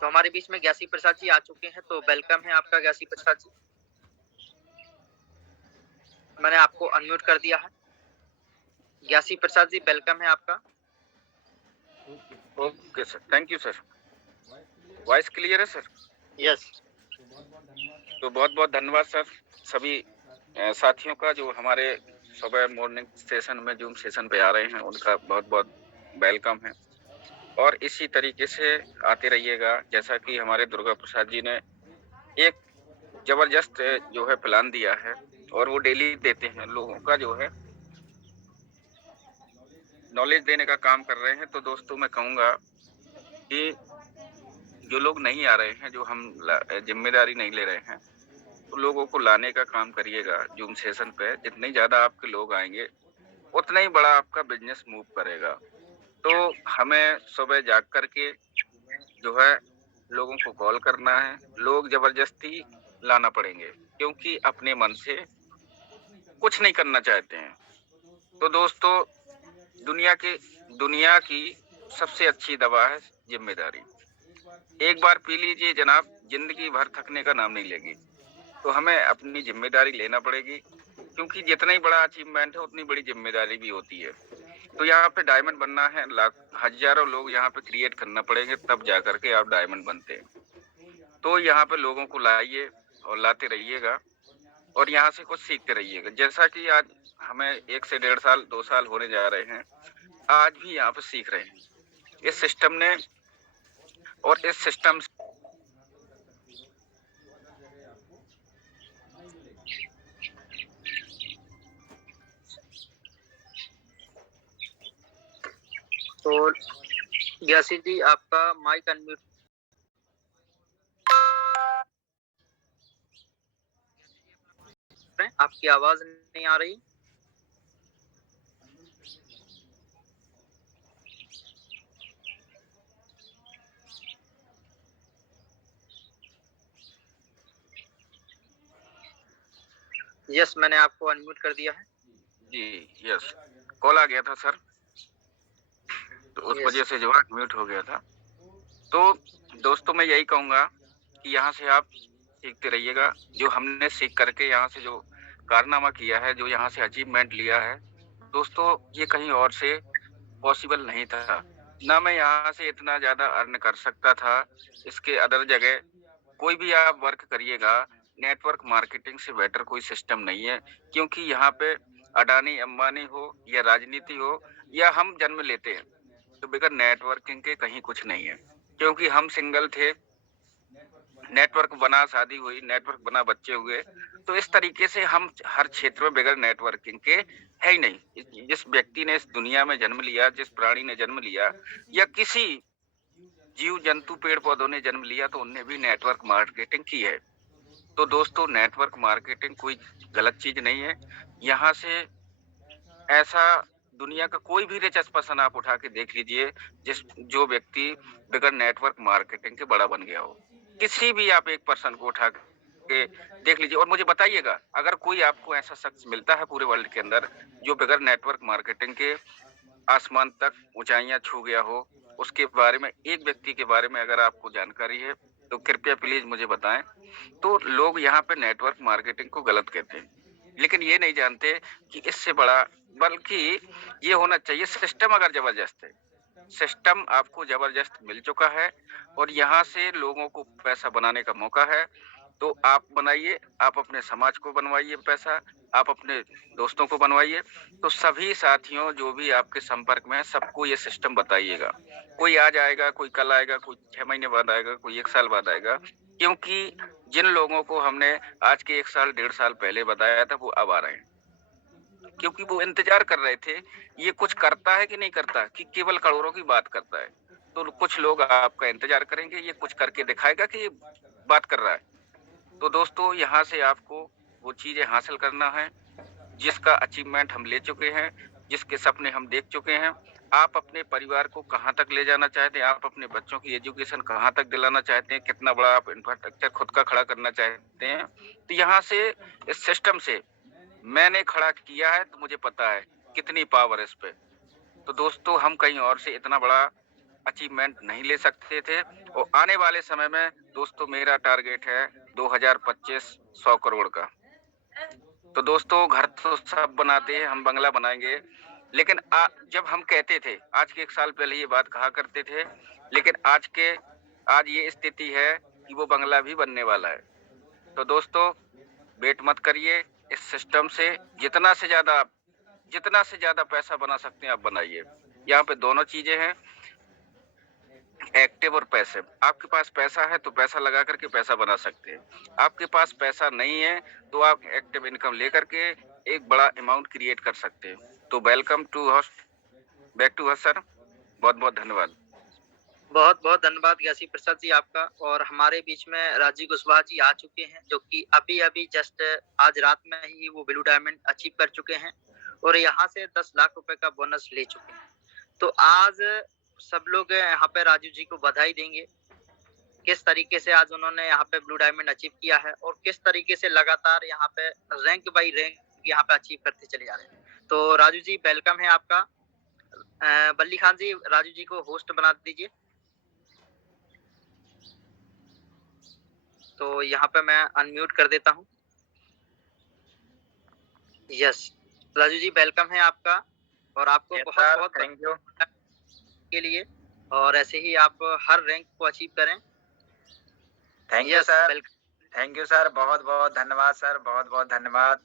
तो हमारे बीच में ज्ञासी प्रसाद जी आ चुके हैं। तो वेलकम है आपका ज्ञासी प्रसाद जी, मैंने आपको अनम्यूट कर दिया है। ज्ञासी प्रसाद जी, वेलकम है आपका। Okay sir, thank you sir. Voice clear है सर? यस। तो बहुत बहुत धन्यवाद सर सभी साथियों का जो हमारे सुबह मॉर्निंग सेशन में, जूम सेशन पे आ रहे हैं, उनका बहुत बहुत वेलकम है। और इसी तरीके से आते रहिएगा। जैसा कि हमारे दुर्गा प्रसाद जी ने एक जबरदस्त जो है प्लान दिया है, और वो डेली देते हैं, लोगों का जो है नॉलेज देने का काम कर रहे हैं। तो दोस्तों, मैं कहूँगा कि जो लोग नहीं आ रहे हैं, जो हम जिम्मेदारी नहीं ले रहे हैं, तो लोगों को लाने का काम करिएगा जूम सेशन पे। जितने ज़्यादा आपके लोग आएंगे, उतना ही बड़ा आपका बिजनेस मूव करेगा। तो हमें सुबह जाग करके जो है लोगों को कॉल करना है। लोग जबरदस्ती लाना पड़ेंगे, क्योंकि अपने मन से कुछ नहीं करना चाहते हैं। तो दोस्तों, दुनिया की सबसे अच्छी दवा है जिम्मेदारी। एक बार पी लीजिए जनाब, जिंदगी भर थकने का नाम नहीं लेगी। तो हमें अपनी जिम्मेदारी लेना पड़ेगी, क्योंकि जितना ही बड़ा अचीवमेंट है उतनी बड़ी जिम्मेदारी भी होती है। तो यहाँ पे डायमंड बनना है, लाख हजारों लोग यहाँ पे क्रिएट करना पड़ेंगे, तब जा करके आप डायमंड बनते हैं। तो यहाँ पे लोगों को लाइए और लाते रहिएगा और यहाँ से कुछ सीखते रहिएगा। जैसा कि आज हमें 1 से 1.5 साल 2 साल होने जा रहे हैं, आज भी यहाँ पे सीख रहे हैं इस सिस्टम ने, और इस सिस्टम तो यासिर जी आपका माइक अनम्यूट। आपकी आवाज नहीं आ रही। यस, मैंने आपको अनम्यूट कर दिया है। जी यस, कॉल आ गया था सर, तो उस वजह से जो है म्यूट हो गया था। तो दोस्तों मैं यही कहूँगा कि यहाँ से आप सीखते रहिएगा। जो हमने सीख करके यहाँ से जो कारनामा किया है, जो यहाँ से अचीवमेंट लिया है दोस्तों, ये कहीं और से पॉसिबल नहीं था। ना मैं यहाँ से इतना ज़्यादा अर्न कर सकता था इसके अदर जगह। कोई भी आप वर्क करिएगा, नेटवर्क मार्केटिंग से बेटर कोई सिस्टम नहीं है, क्योंकि यहाँ पे अडानी अंबानी हो या राजनीति हो या हम जन्म लेते हैं, तो बगैर नेटवर्किंग के कहीं कुछ नहीं है। क्योंकि हम सिंगल थे, नेटवर्क बना शादी हुई, नेटवर्क बना बच्चे हुए, तो इस तरीके से हम हर क्षेत्र में बगैर नेटवर्किंग के है ही नहीं। जिस व्यक्ति ने इस दुनिया में जन्म लिया, जिस प्राणी ने जन्म लिया, या किसी जीव जंतु पेड़ पौधों ने जन्म लिया, तो उनने भी नेटवर्क मार्केटिंग की है। तो दोस्तों नेटवर्क मार्केटिंग कोई गलत चीज नहीं है। यहाँ से ऐसा दुनिया का कोई भी रिचेस्ट पर्सन आप उठा के देख लीजिए, जो व्यक्ति बगैर नेटवर्क मार्केटिंग के बड़ा बन गया हो। किसी भी आप एक पर्सन को उठा के देख लीजिए और मुझे बताइएगा, अगर कोई आपको ऐसा शख्स मिलता है पूरे वर्ल्ड के अंदर जो बगैर नेटवर्क मार्केटिंग के आसमान तक ऊंचाइयां छू गया हो, उसके बारे में एक व्यक्ति के बारे में अगर आपको जानकारी है तो कृपया प्लीज मुझे बताएं। तो लोग यहाँ पे नेटवर्क मार्केटिंग को गलत कहते हैं, लेकिन ये नहीं जानते कि इससे बड़ा, बल्कि ये होना चाहिए सिस्टम। अगर जबरदस्त है, सिस्टम आपको जबरदस्त मिल चुका है और यहाँ से लोगों को पैसा बनाने का मौका है, तो आप बनाइए, आप अपने समाज को बनवाइए पैसा, आप अपने दोस्तों को बनवाइए। तो सभी साथियों जो भी आपके संपर्क में है, सबको ये सिस्टम बताइएगा। कोई आज आएगा, कोई कल आएगा, कोई 6 महीने बाद आएगा, कोई 1 साल बाद आएगा, क्योंकि जिन लोगों को हमने आज के 1 साल 1.5 साल पहले बताया था वो अब आ रहे हैं, क्योंकि वो इंतजार कर रहे थे ये कुछ करता है कि नहीं करता, कि केवल करोड़ों की बात करता है। तो कुछ लोग आपका इंतजार करेंगे, ये कुछ करके दिखाएगा कि ये बात कर रहा है। तो दोस्तों यहाँ से आपको वो चीजें हासिल करना है जिसका अचीवमेंट हम ले चुके हैं, जिसके सपने हम देख चुके हैं। आप अपने परिवार को कहाँ तक ले जाना चाहते हैं, आप अपने बच्चों की एजुकेशन कहाँ तक दिलाना चाहते हैं, कितना बड़ा आप इंफ्रास्ट्रक्चर खुद का खड़ा करना चाहते हैं, तो यहाँ से इस सिस्टम से मैंने खड़ा किया है, तो मुझे पता है कितनी पावर है इस पे। तो दोस्तों हम कहीं और से इतना बड़ा अचीवमेंट नहीं ले सकते थे, और आने वाले समय में दोस्तों मेरा टारगेट है 2025 100 करोड़ का। तो दोस्तों घर तो सब बनाते हैं, हम बंगला बनाएंगे, लेकिन जब हम कहते थे, आज के 1 साल पहले ये बात कहा करते थे, लेकिन आज ये स्थिति है कि वो बंगला भी बनने वाला है। तो दोस्तों वेट मत करिए, इस सिस्टम से जितना से ज्यादा पैसा बना सकते हैं आप बनाइए। यहाँ पे दोनों चीजें हैं, एक्टिव और पैसिव। आपके पास पैसा है तो पैसा लगा करके पैसा बना सकते हैं, आपके पास पैसा नहीं है तो आप एक्टिव इनकम लेकर के एक बड़ा अमाउंट क्रिएट कर सकते हैं। तो welcome to host, back to host sir, बहुत बहुत धन्यवाद। बहुत बहुत धन्यवाद ज्ञासी प्रसाद जी आपका। और हमारे बीच में राजीव कुशवाहा जी आ चुके हैं, जो कि अभी अभी जस्ट आज रात में ही वो ब्लू डायमंड अचीव कर चुके हैं और यहाँ से 10 लाख रुपए का बोनस ले चुके हैं। तो आज सब लोग यहाँ पे राजू जी को बधाई देंगे, किस तरीके से आज उन्होंने यहाँ पे ब्लू डायमंड अचीव किया है और किस तरीके से लगातार यहाँ पे रैंक बाई रैंक यहाँ पे अचीव करते चले जा रहे हैं। तो राजू जी वेलकम है आपका। बल्ली खान जी राजू जी को होस्ट बना दीजिए। तो यहाँ पे मैं अनम्यूट कर देता हूँ। यस, राजू जी वेलकम है आपका, और आपको बहुत-बहुत थैंक यू। के लिए, और ऐसे ही आप हर रैंक को अचीव करें। Thank you yes, sir. Welcome. Thank you sir, बहुत बहुत धन्यवाद सर, बहुत बहुत धन्यवाद।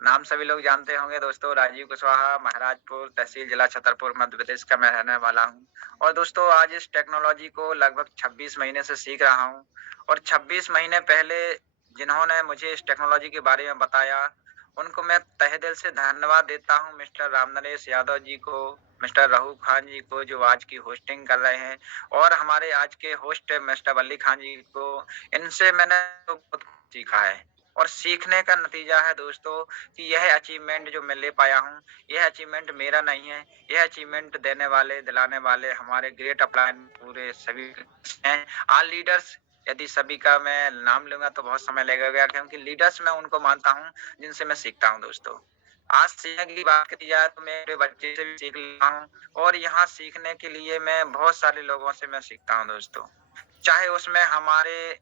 नाम सभी लोग जानते होंगे दोस्तों, राजीव कुशवाहा, महाराजपुर तहसील, जिला छतरपुर, मध्य प्रदेश का मैं रहने वाला हूँ। और दोस्तों आज इस टेक्नोलॉजी को लगभग 26 महीने से सीख रहा हूँ, और 26 महीने पहले जिन्होंने मुझे इस टेक्नोलॉजी के बारे में बताया उनको मैं तहे दिल से धन्यवाद देता हूँ। मिस्टर राम नरेश यादव जी को, मिस्टर रहू खान जी को जो आज की होस्टिंग कर रहे हैं, और हमारे आज के होस्ट मिस्टर वल्ली खान जी को। इनसे मैंने तो बहुत कुछ सीखा है, और सीखने का नतीजा है दोस्तों कि यह अचीवमेंट जो मैं ले पाया हूँ, यह अचीवमेंट मेरा नहीं है, यह अचीवमेंट देने वाले दिलाने वाले हमारे ग्रेट अपलाइन पूरे सभी हैं। ऑल लीडर्स, यदि सभी का मैं नाम लूंगा तो बहुत समय लगेगा, क्योंकि लीडर्स मैं उनको मानता हूँ जिनसे मैं सीखता हूँ दोस्तों। आज सीखने की बात करी जाए तो मेरे बच्चे से भी सीख लेता हूँ, और यहाँ सीखने के लिए मैं बहुत सारे लोगों से मैं सीखता हूँ दोस्तों। चाहे उसमें हमारे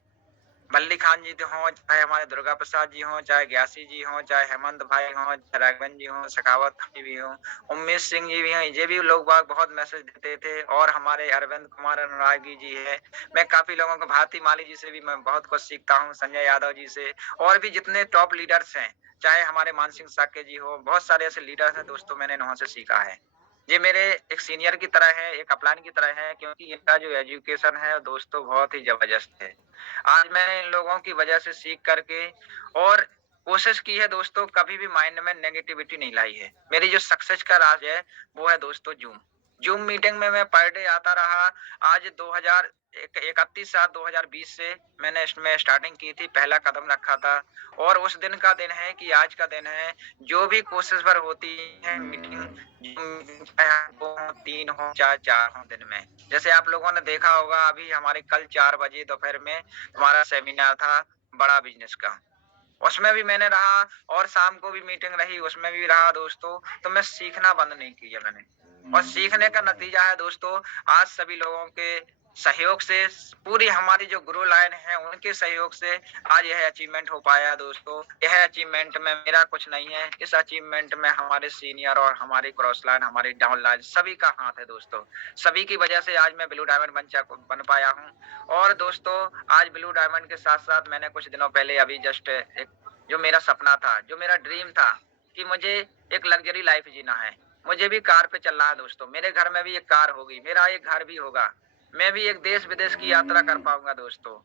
वल्ली खान जी हों, चाहे हमारे दुर्गा प्रसाद जी हों, चाहे ग्यासी जी हों, चाहे हेमंत भाई हों, चाहे राघवन जी हों, सखावत भाई भी हों, उम्मीद सिंह जी भी हैं, ये भी लोग बहुत मैसेज देते थे। और हमारे अरविंद कुमार अनुरागी जी है, मैं काफी लोगों को, भारती माली जी से भी मैं बहुत कुछ सीखता हूँ, संजय यादव जी से, और भी जितने टॉप लीडर्स हैं, चाहे हमारे मान सिंह साक्य जी हो, बहुत सारे ऐसे लीडर्स हैं दोस्तों, मैंने इन्हों से सीखा है। ये मेरे एक सीनियर की तरह है, एक अपलाइन की तरह है, क्योंकि इनका जो एजुकेशन है दोस्तों बहुत ही जबरदस्त है। आज मैंने इन लोगों की वजह से सीख करके और कोशिश की है दोस्तों, कभी भी माइंड में नेगेटिविटी नहीं लाई है। मेरी जो सक्सेस का राज है वो है दोस्तों जूम मीटिंग में मैं पर डे आता रहा। आज 31/7/2020 से मैंने इसमें स्टार्टिंग की थी, पहला कदम रखा था, और उस दिन का दिन है कि आज का दिन है। जो भी कोशिश पर होती है मीटिंग, चाहे 2 हो, 3 हो, चाहे 4 हो दिन में, जैसे आप लोगों ने देखा होगा अभी हमारे कल 4 बजे दोपहर में हमारा सेमिनार था बड़ा बिजनेस का, उसमें भी मैंने रहा, और शाम को भी मीटिंग रही उसमें भी रहा दोस्तों। तो मैं सीखना बंद नहीं किया मैंने, और सीखने का नतीजा है दोस्तों आज सभी लोगों के सहयोग से, पूरी हमारी जो गुरु लाइन है उनके सहयोग से आज यह अचीवमेंट हो पाया दोस्तों। यह अचीवमेंट में मेरा कुछ नहीं है, इस अचीवमेंट में हमारे सीनियर और हमारी क्रॉस लाइन, हमारी डाउन लाइन सभी का हाथ है दोस्तों। सभी की वजह से आज मैं ब्लू डायमंड बन पाया हूँ। और दोस्तों आज ब्लू डायमंड के साथ साथ मैंने कुछ दिनों पहले अभी जस्ट एक जो मेरा सपना था, जो मेरा ड्रीम था कि मुझे एक लग्जरी लाइफ जीना है, मुझे भी कार पे चलना है दोस्तों, मेरे घर में भी एक कार होगी, मेरा एक घर भी होगा, मैं भी एक देश विदेश की यात्रा कर पाऊंगा दोस्तों।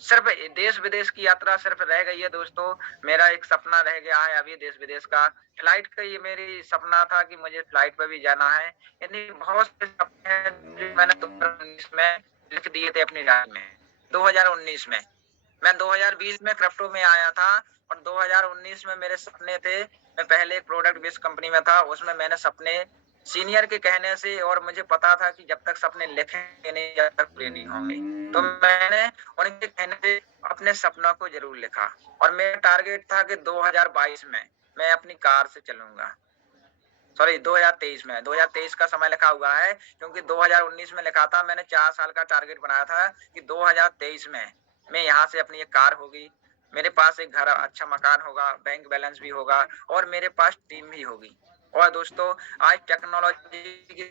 सिर्फ देश विदेश की यात्रा सिर्फ रह गई है दोस्तों, मेरा एक सपना रह गया है अभी देश विदेश का। फ्लाइट का ये मेरी सपना था कि मुझे फ्लाइट पे भी जाना है। यानी बहुत से सपने हैं जो मैंने 2019 में लिख दिए थे अपनी डायरी में। 2019 में मैं 2020 में क्रिप्टो में आया था, और 2019 में मेरे सपने थे। मैं पहले एक प्रोडक्ट बेस्ड कंपनी में था, उसमें मैंने सपने सीनियर के कहने से, और मुझे पता था कि जब तक सपने लिखेंगे नहीं जब तक पूरे नहीं होंगे, तो मैंने उनके कहने से अपने सपनों को जरूर लिखा। और मेरा टारगेट था कि 2022 में मैं अपनी कार से चलूंगा, सॉरी 2023 का समय लिखा हुआ है, क्योंकि 2019 में लिखा था। मैंने 4 साल का टारगेट बनाया था कि 2023 में मैं यहाँ से अपनी एक कार होगी, मेरे पास एक घर, अच्छा मकान होगा, बैंक बैलेंस भी होगा, और मेरे पास टीम भी होगी। और दोस्तों आज टेक्नोलॉजी की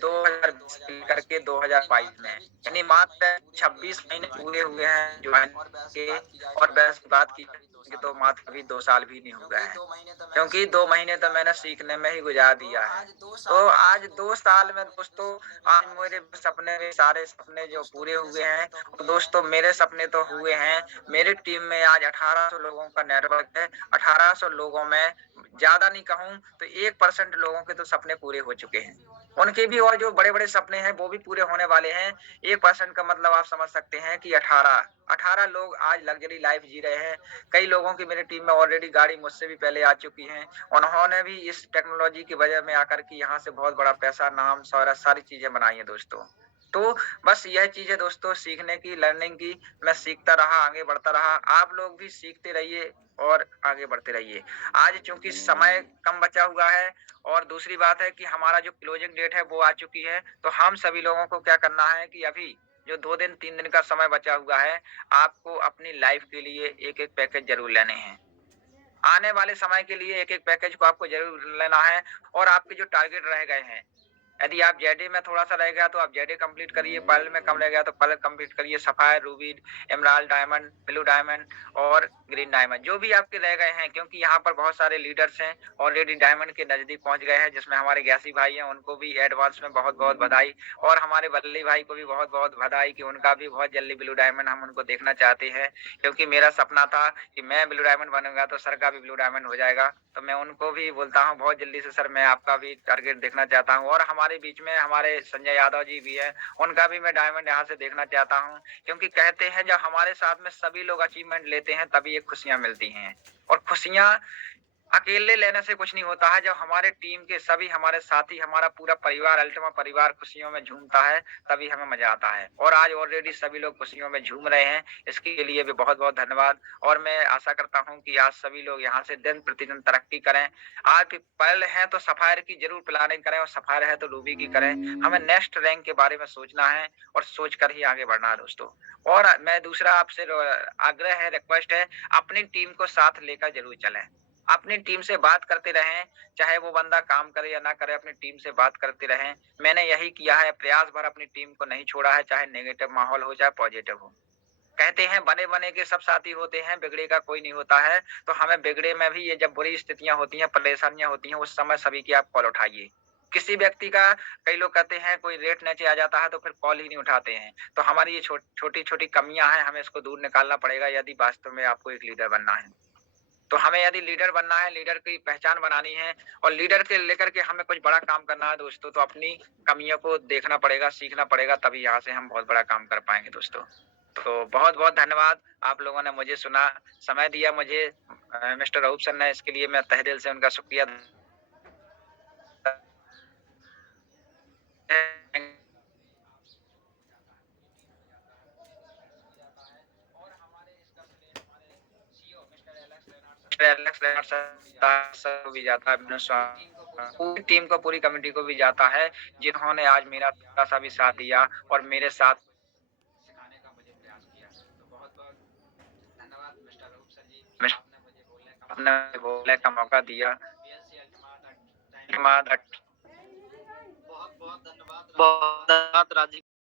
2020 करके 2022 में, यानी मात्र 26 महीने पूरे हुए हैं ज्वाइन के, और वैसे बात की तो मात्र अभी 2 साल भी नहीं हुआ है, क्योंकि 2 महीने तो मैंने सीखने में ही गुजार दिया है। तो आज 2 साल में दोस्तों आज मेरे सपने में सारे सपने जो पूरे हुए हैं, तो दोस्तों मेरे सपने तो हुए हैं। मेरी टीम में आज 1800 लोगों का नेटवर्क है। 1800 लोगों में ज्यादा नहीं कहूं तो 1% लोगों के तो सपने पूरे हो चुके हैं, उनके भी और जो बड़े बड़े सपने हैं वो भी पूरे होने वाले हैं। 1% का मतलब आप समझ सकते हैं कि 18 लोग आज लग्जरी लाइफ जी रहे हैं। कई लोगों की मेरी टीम में ऑलरेडी गाड़ी मुझसे भी पहले आ चुकी है, उन्होंने भी इस टेक्नोलॉजी की वजह में आकर के यहाँ से बहुत बड़ा पैसा, नाम, शौहरत, सारी चीजें बनाई है दोस्तों। तो बस यह चीज है दोस्तों, सीखने की, लर्निंग की। मैं सीखता रहा, आगे बढ़ता रहा, आप लोग भी सीखते रहिए और आगे बढ़ते रहिए। आज चूंकि समय कम बचा हुआ है, और दूसरी बात है कि हमारा जो क्लोजिंग डेट है वो आ चुकी है, तो हम सभी लोगों को क्या करना है कि अभी जो 2 दिन 3 दिन का समय बचा हुआ है, आपको अपनी लाइफ के लिए एक-एक पैकेज जरूर लेने हैं। आने वाले समय के लिए एक-एक पैकेज को आपको जरूर लेना है और आपके जो टारगेट रह गए हैं, यदि आप जेडी में थोड़ा सा रह गया तो आप जेडी कंप्लीट करिए, पर्ल में कम रह गया तो पर्ल कंप्लीट करिए, sapphire, Ruby, emerald diamond, blue diamond और ग्रीन डायमंड जो भी आपके रह गए हैं, क्योंकि यहाँ पर बहुत सारे लीडर्स हैं ऑलरेडी डायमंड के नजदीक पहुंच गए हैं, जिसमें हमारे गैसी भाई हैं, उनको भी एडवांस में बहुत बहुत बधाई, और हमारे बल्ली भाई को भी बहुत बहुत बधाई कि उनका भी बहुत जल्दी ब्लू डायमंड हम उनको देखना चाहते हैं, क्योंकि मेरा सपना था कि मैं ब्लू डायमंड बनूंगा तो सर का भी ब्लू डायमंड हो जाएगा। तो मैं उनको भी बोलता हूँ बहुत जल्दी से सर मैं आपका भी टारगेट देखना चाहता हूँ, और हमारे बीच में हमारे संजय यादव जी भी है, उनका भी मैं डायमंड यहाँ से देखना चाहता हूँ, क्योंकि कहते हैं जब हमारे साथ में सभी लोग अचीवमेंट लेते हैं तभी ये खुशियां मिलती हैं, और खुशियां अकेले लेने से कुछ नहीं होता है। जब हमारे टीम के सभी हमारे साथी, हमारा पूरा परिवार, अल्टीमा परिवार खुशियों में झूमता है तभी हमें मजा आता है, और आज ऑलरेडी सभी लोग खुशियों में झूम रहे हैं, इसके लिए भी बहुत बहुत धन्यवाद। और मैं आशा करता हूं कि आज सभी लोग यहाँ से दिन प्रतिदिन तरक्की करें। आज पर्ल है तो सफायर की जरूर प्लानिंग करें, और सफायर है तो रूबी की करें। हमें नेक्स्ट रैंक के बारे में सोचना है और सोच कर ही आगे बढ़ना है दोस्तों। और मैं दूसरा आपसे आग्रह है, रिक्वेस्ट है, अपनी टीम को साथ लेकर जरूर चलें, अपनी टीम से बात करते रहें, चाहे वो बंदा काम करे या ना करे, अपनी टीम से बात करते रहें। मैंने यही किया है, प्रयास भर अपनी टीम को नहीं छोड़ा है, चाहे नेगेटिव माहौल हो चाहे पॉजिटिव हो। कहते हैं बने बने के सब साथी होते हैं, बिगड़े का कोई नहीं होता है, तो हमें बिगड़े में भी ये जब बुरी स्थितियां होती हैं, परेशानियां होती हैं, उस समय सभी की आप कॉल उठाइए। किसी व्यक्ति का, कई लोग कहते हैं कोई रेट नीचे आ जाता है तो फिर कॉल ही नहीं उठाते हैं, तो हमारी ये छोटी छोटी कमियां हैं, हमें इसको दूर निकालना पड़ेगा यदि वास्तव में आपको एक लीडर बनना है। तो हमें यदि लीडर बनना है, लीडर की पहचान बनानी है और लीडर के लेकर के हमें कुछ बड़ा काम करना है दोस्तों, तो अपनी कमियों को देखना पड़ेगा, सीखना पड़ेगा, तभी यहाँ से हम बहुत बड़ा काम कर पाएंगे दोस्तों। तो बहुत बहुत धन्यवाद, आप लोगों ने मुझे सुना, समय दिया मुझे, मिस्टर रऊफ सर ने, इसके लिए मैं तहे दिल से उनका शुक्रिया। सर भी जाता है, पूरी टीम को, पूरी कमेटी को भी जाता है, जिन्होंने आज मेरा थोड़ा सा भी साथ दिया और मेरे साथ सिखाने का मुझे प्रयास किया। तो बहुत बहुत धन्यवाद मिस्टर रूप सर जी, आपने मुझे बोलने का मौका दिया। बहुत बहुत धन्यवाद राजीव।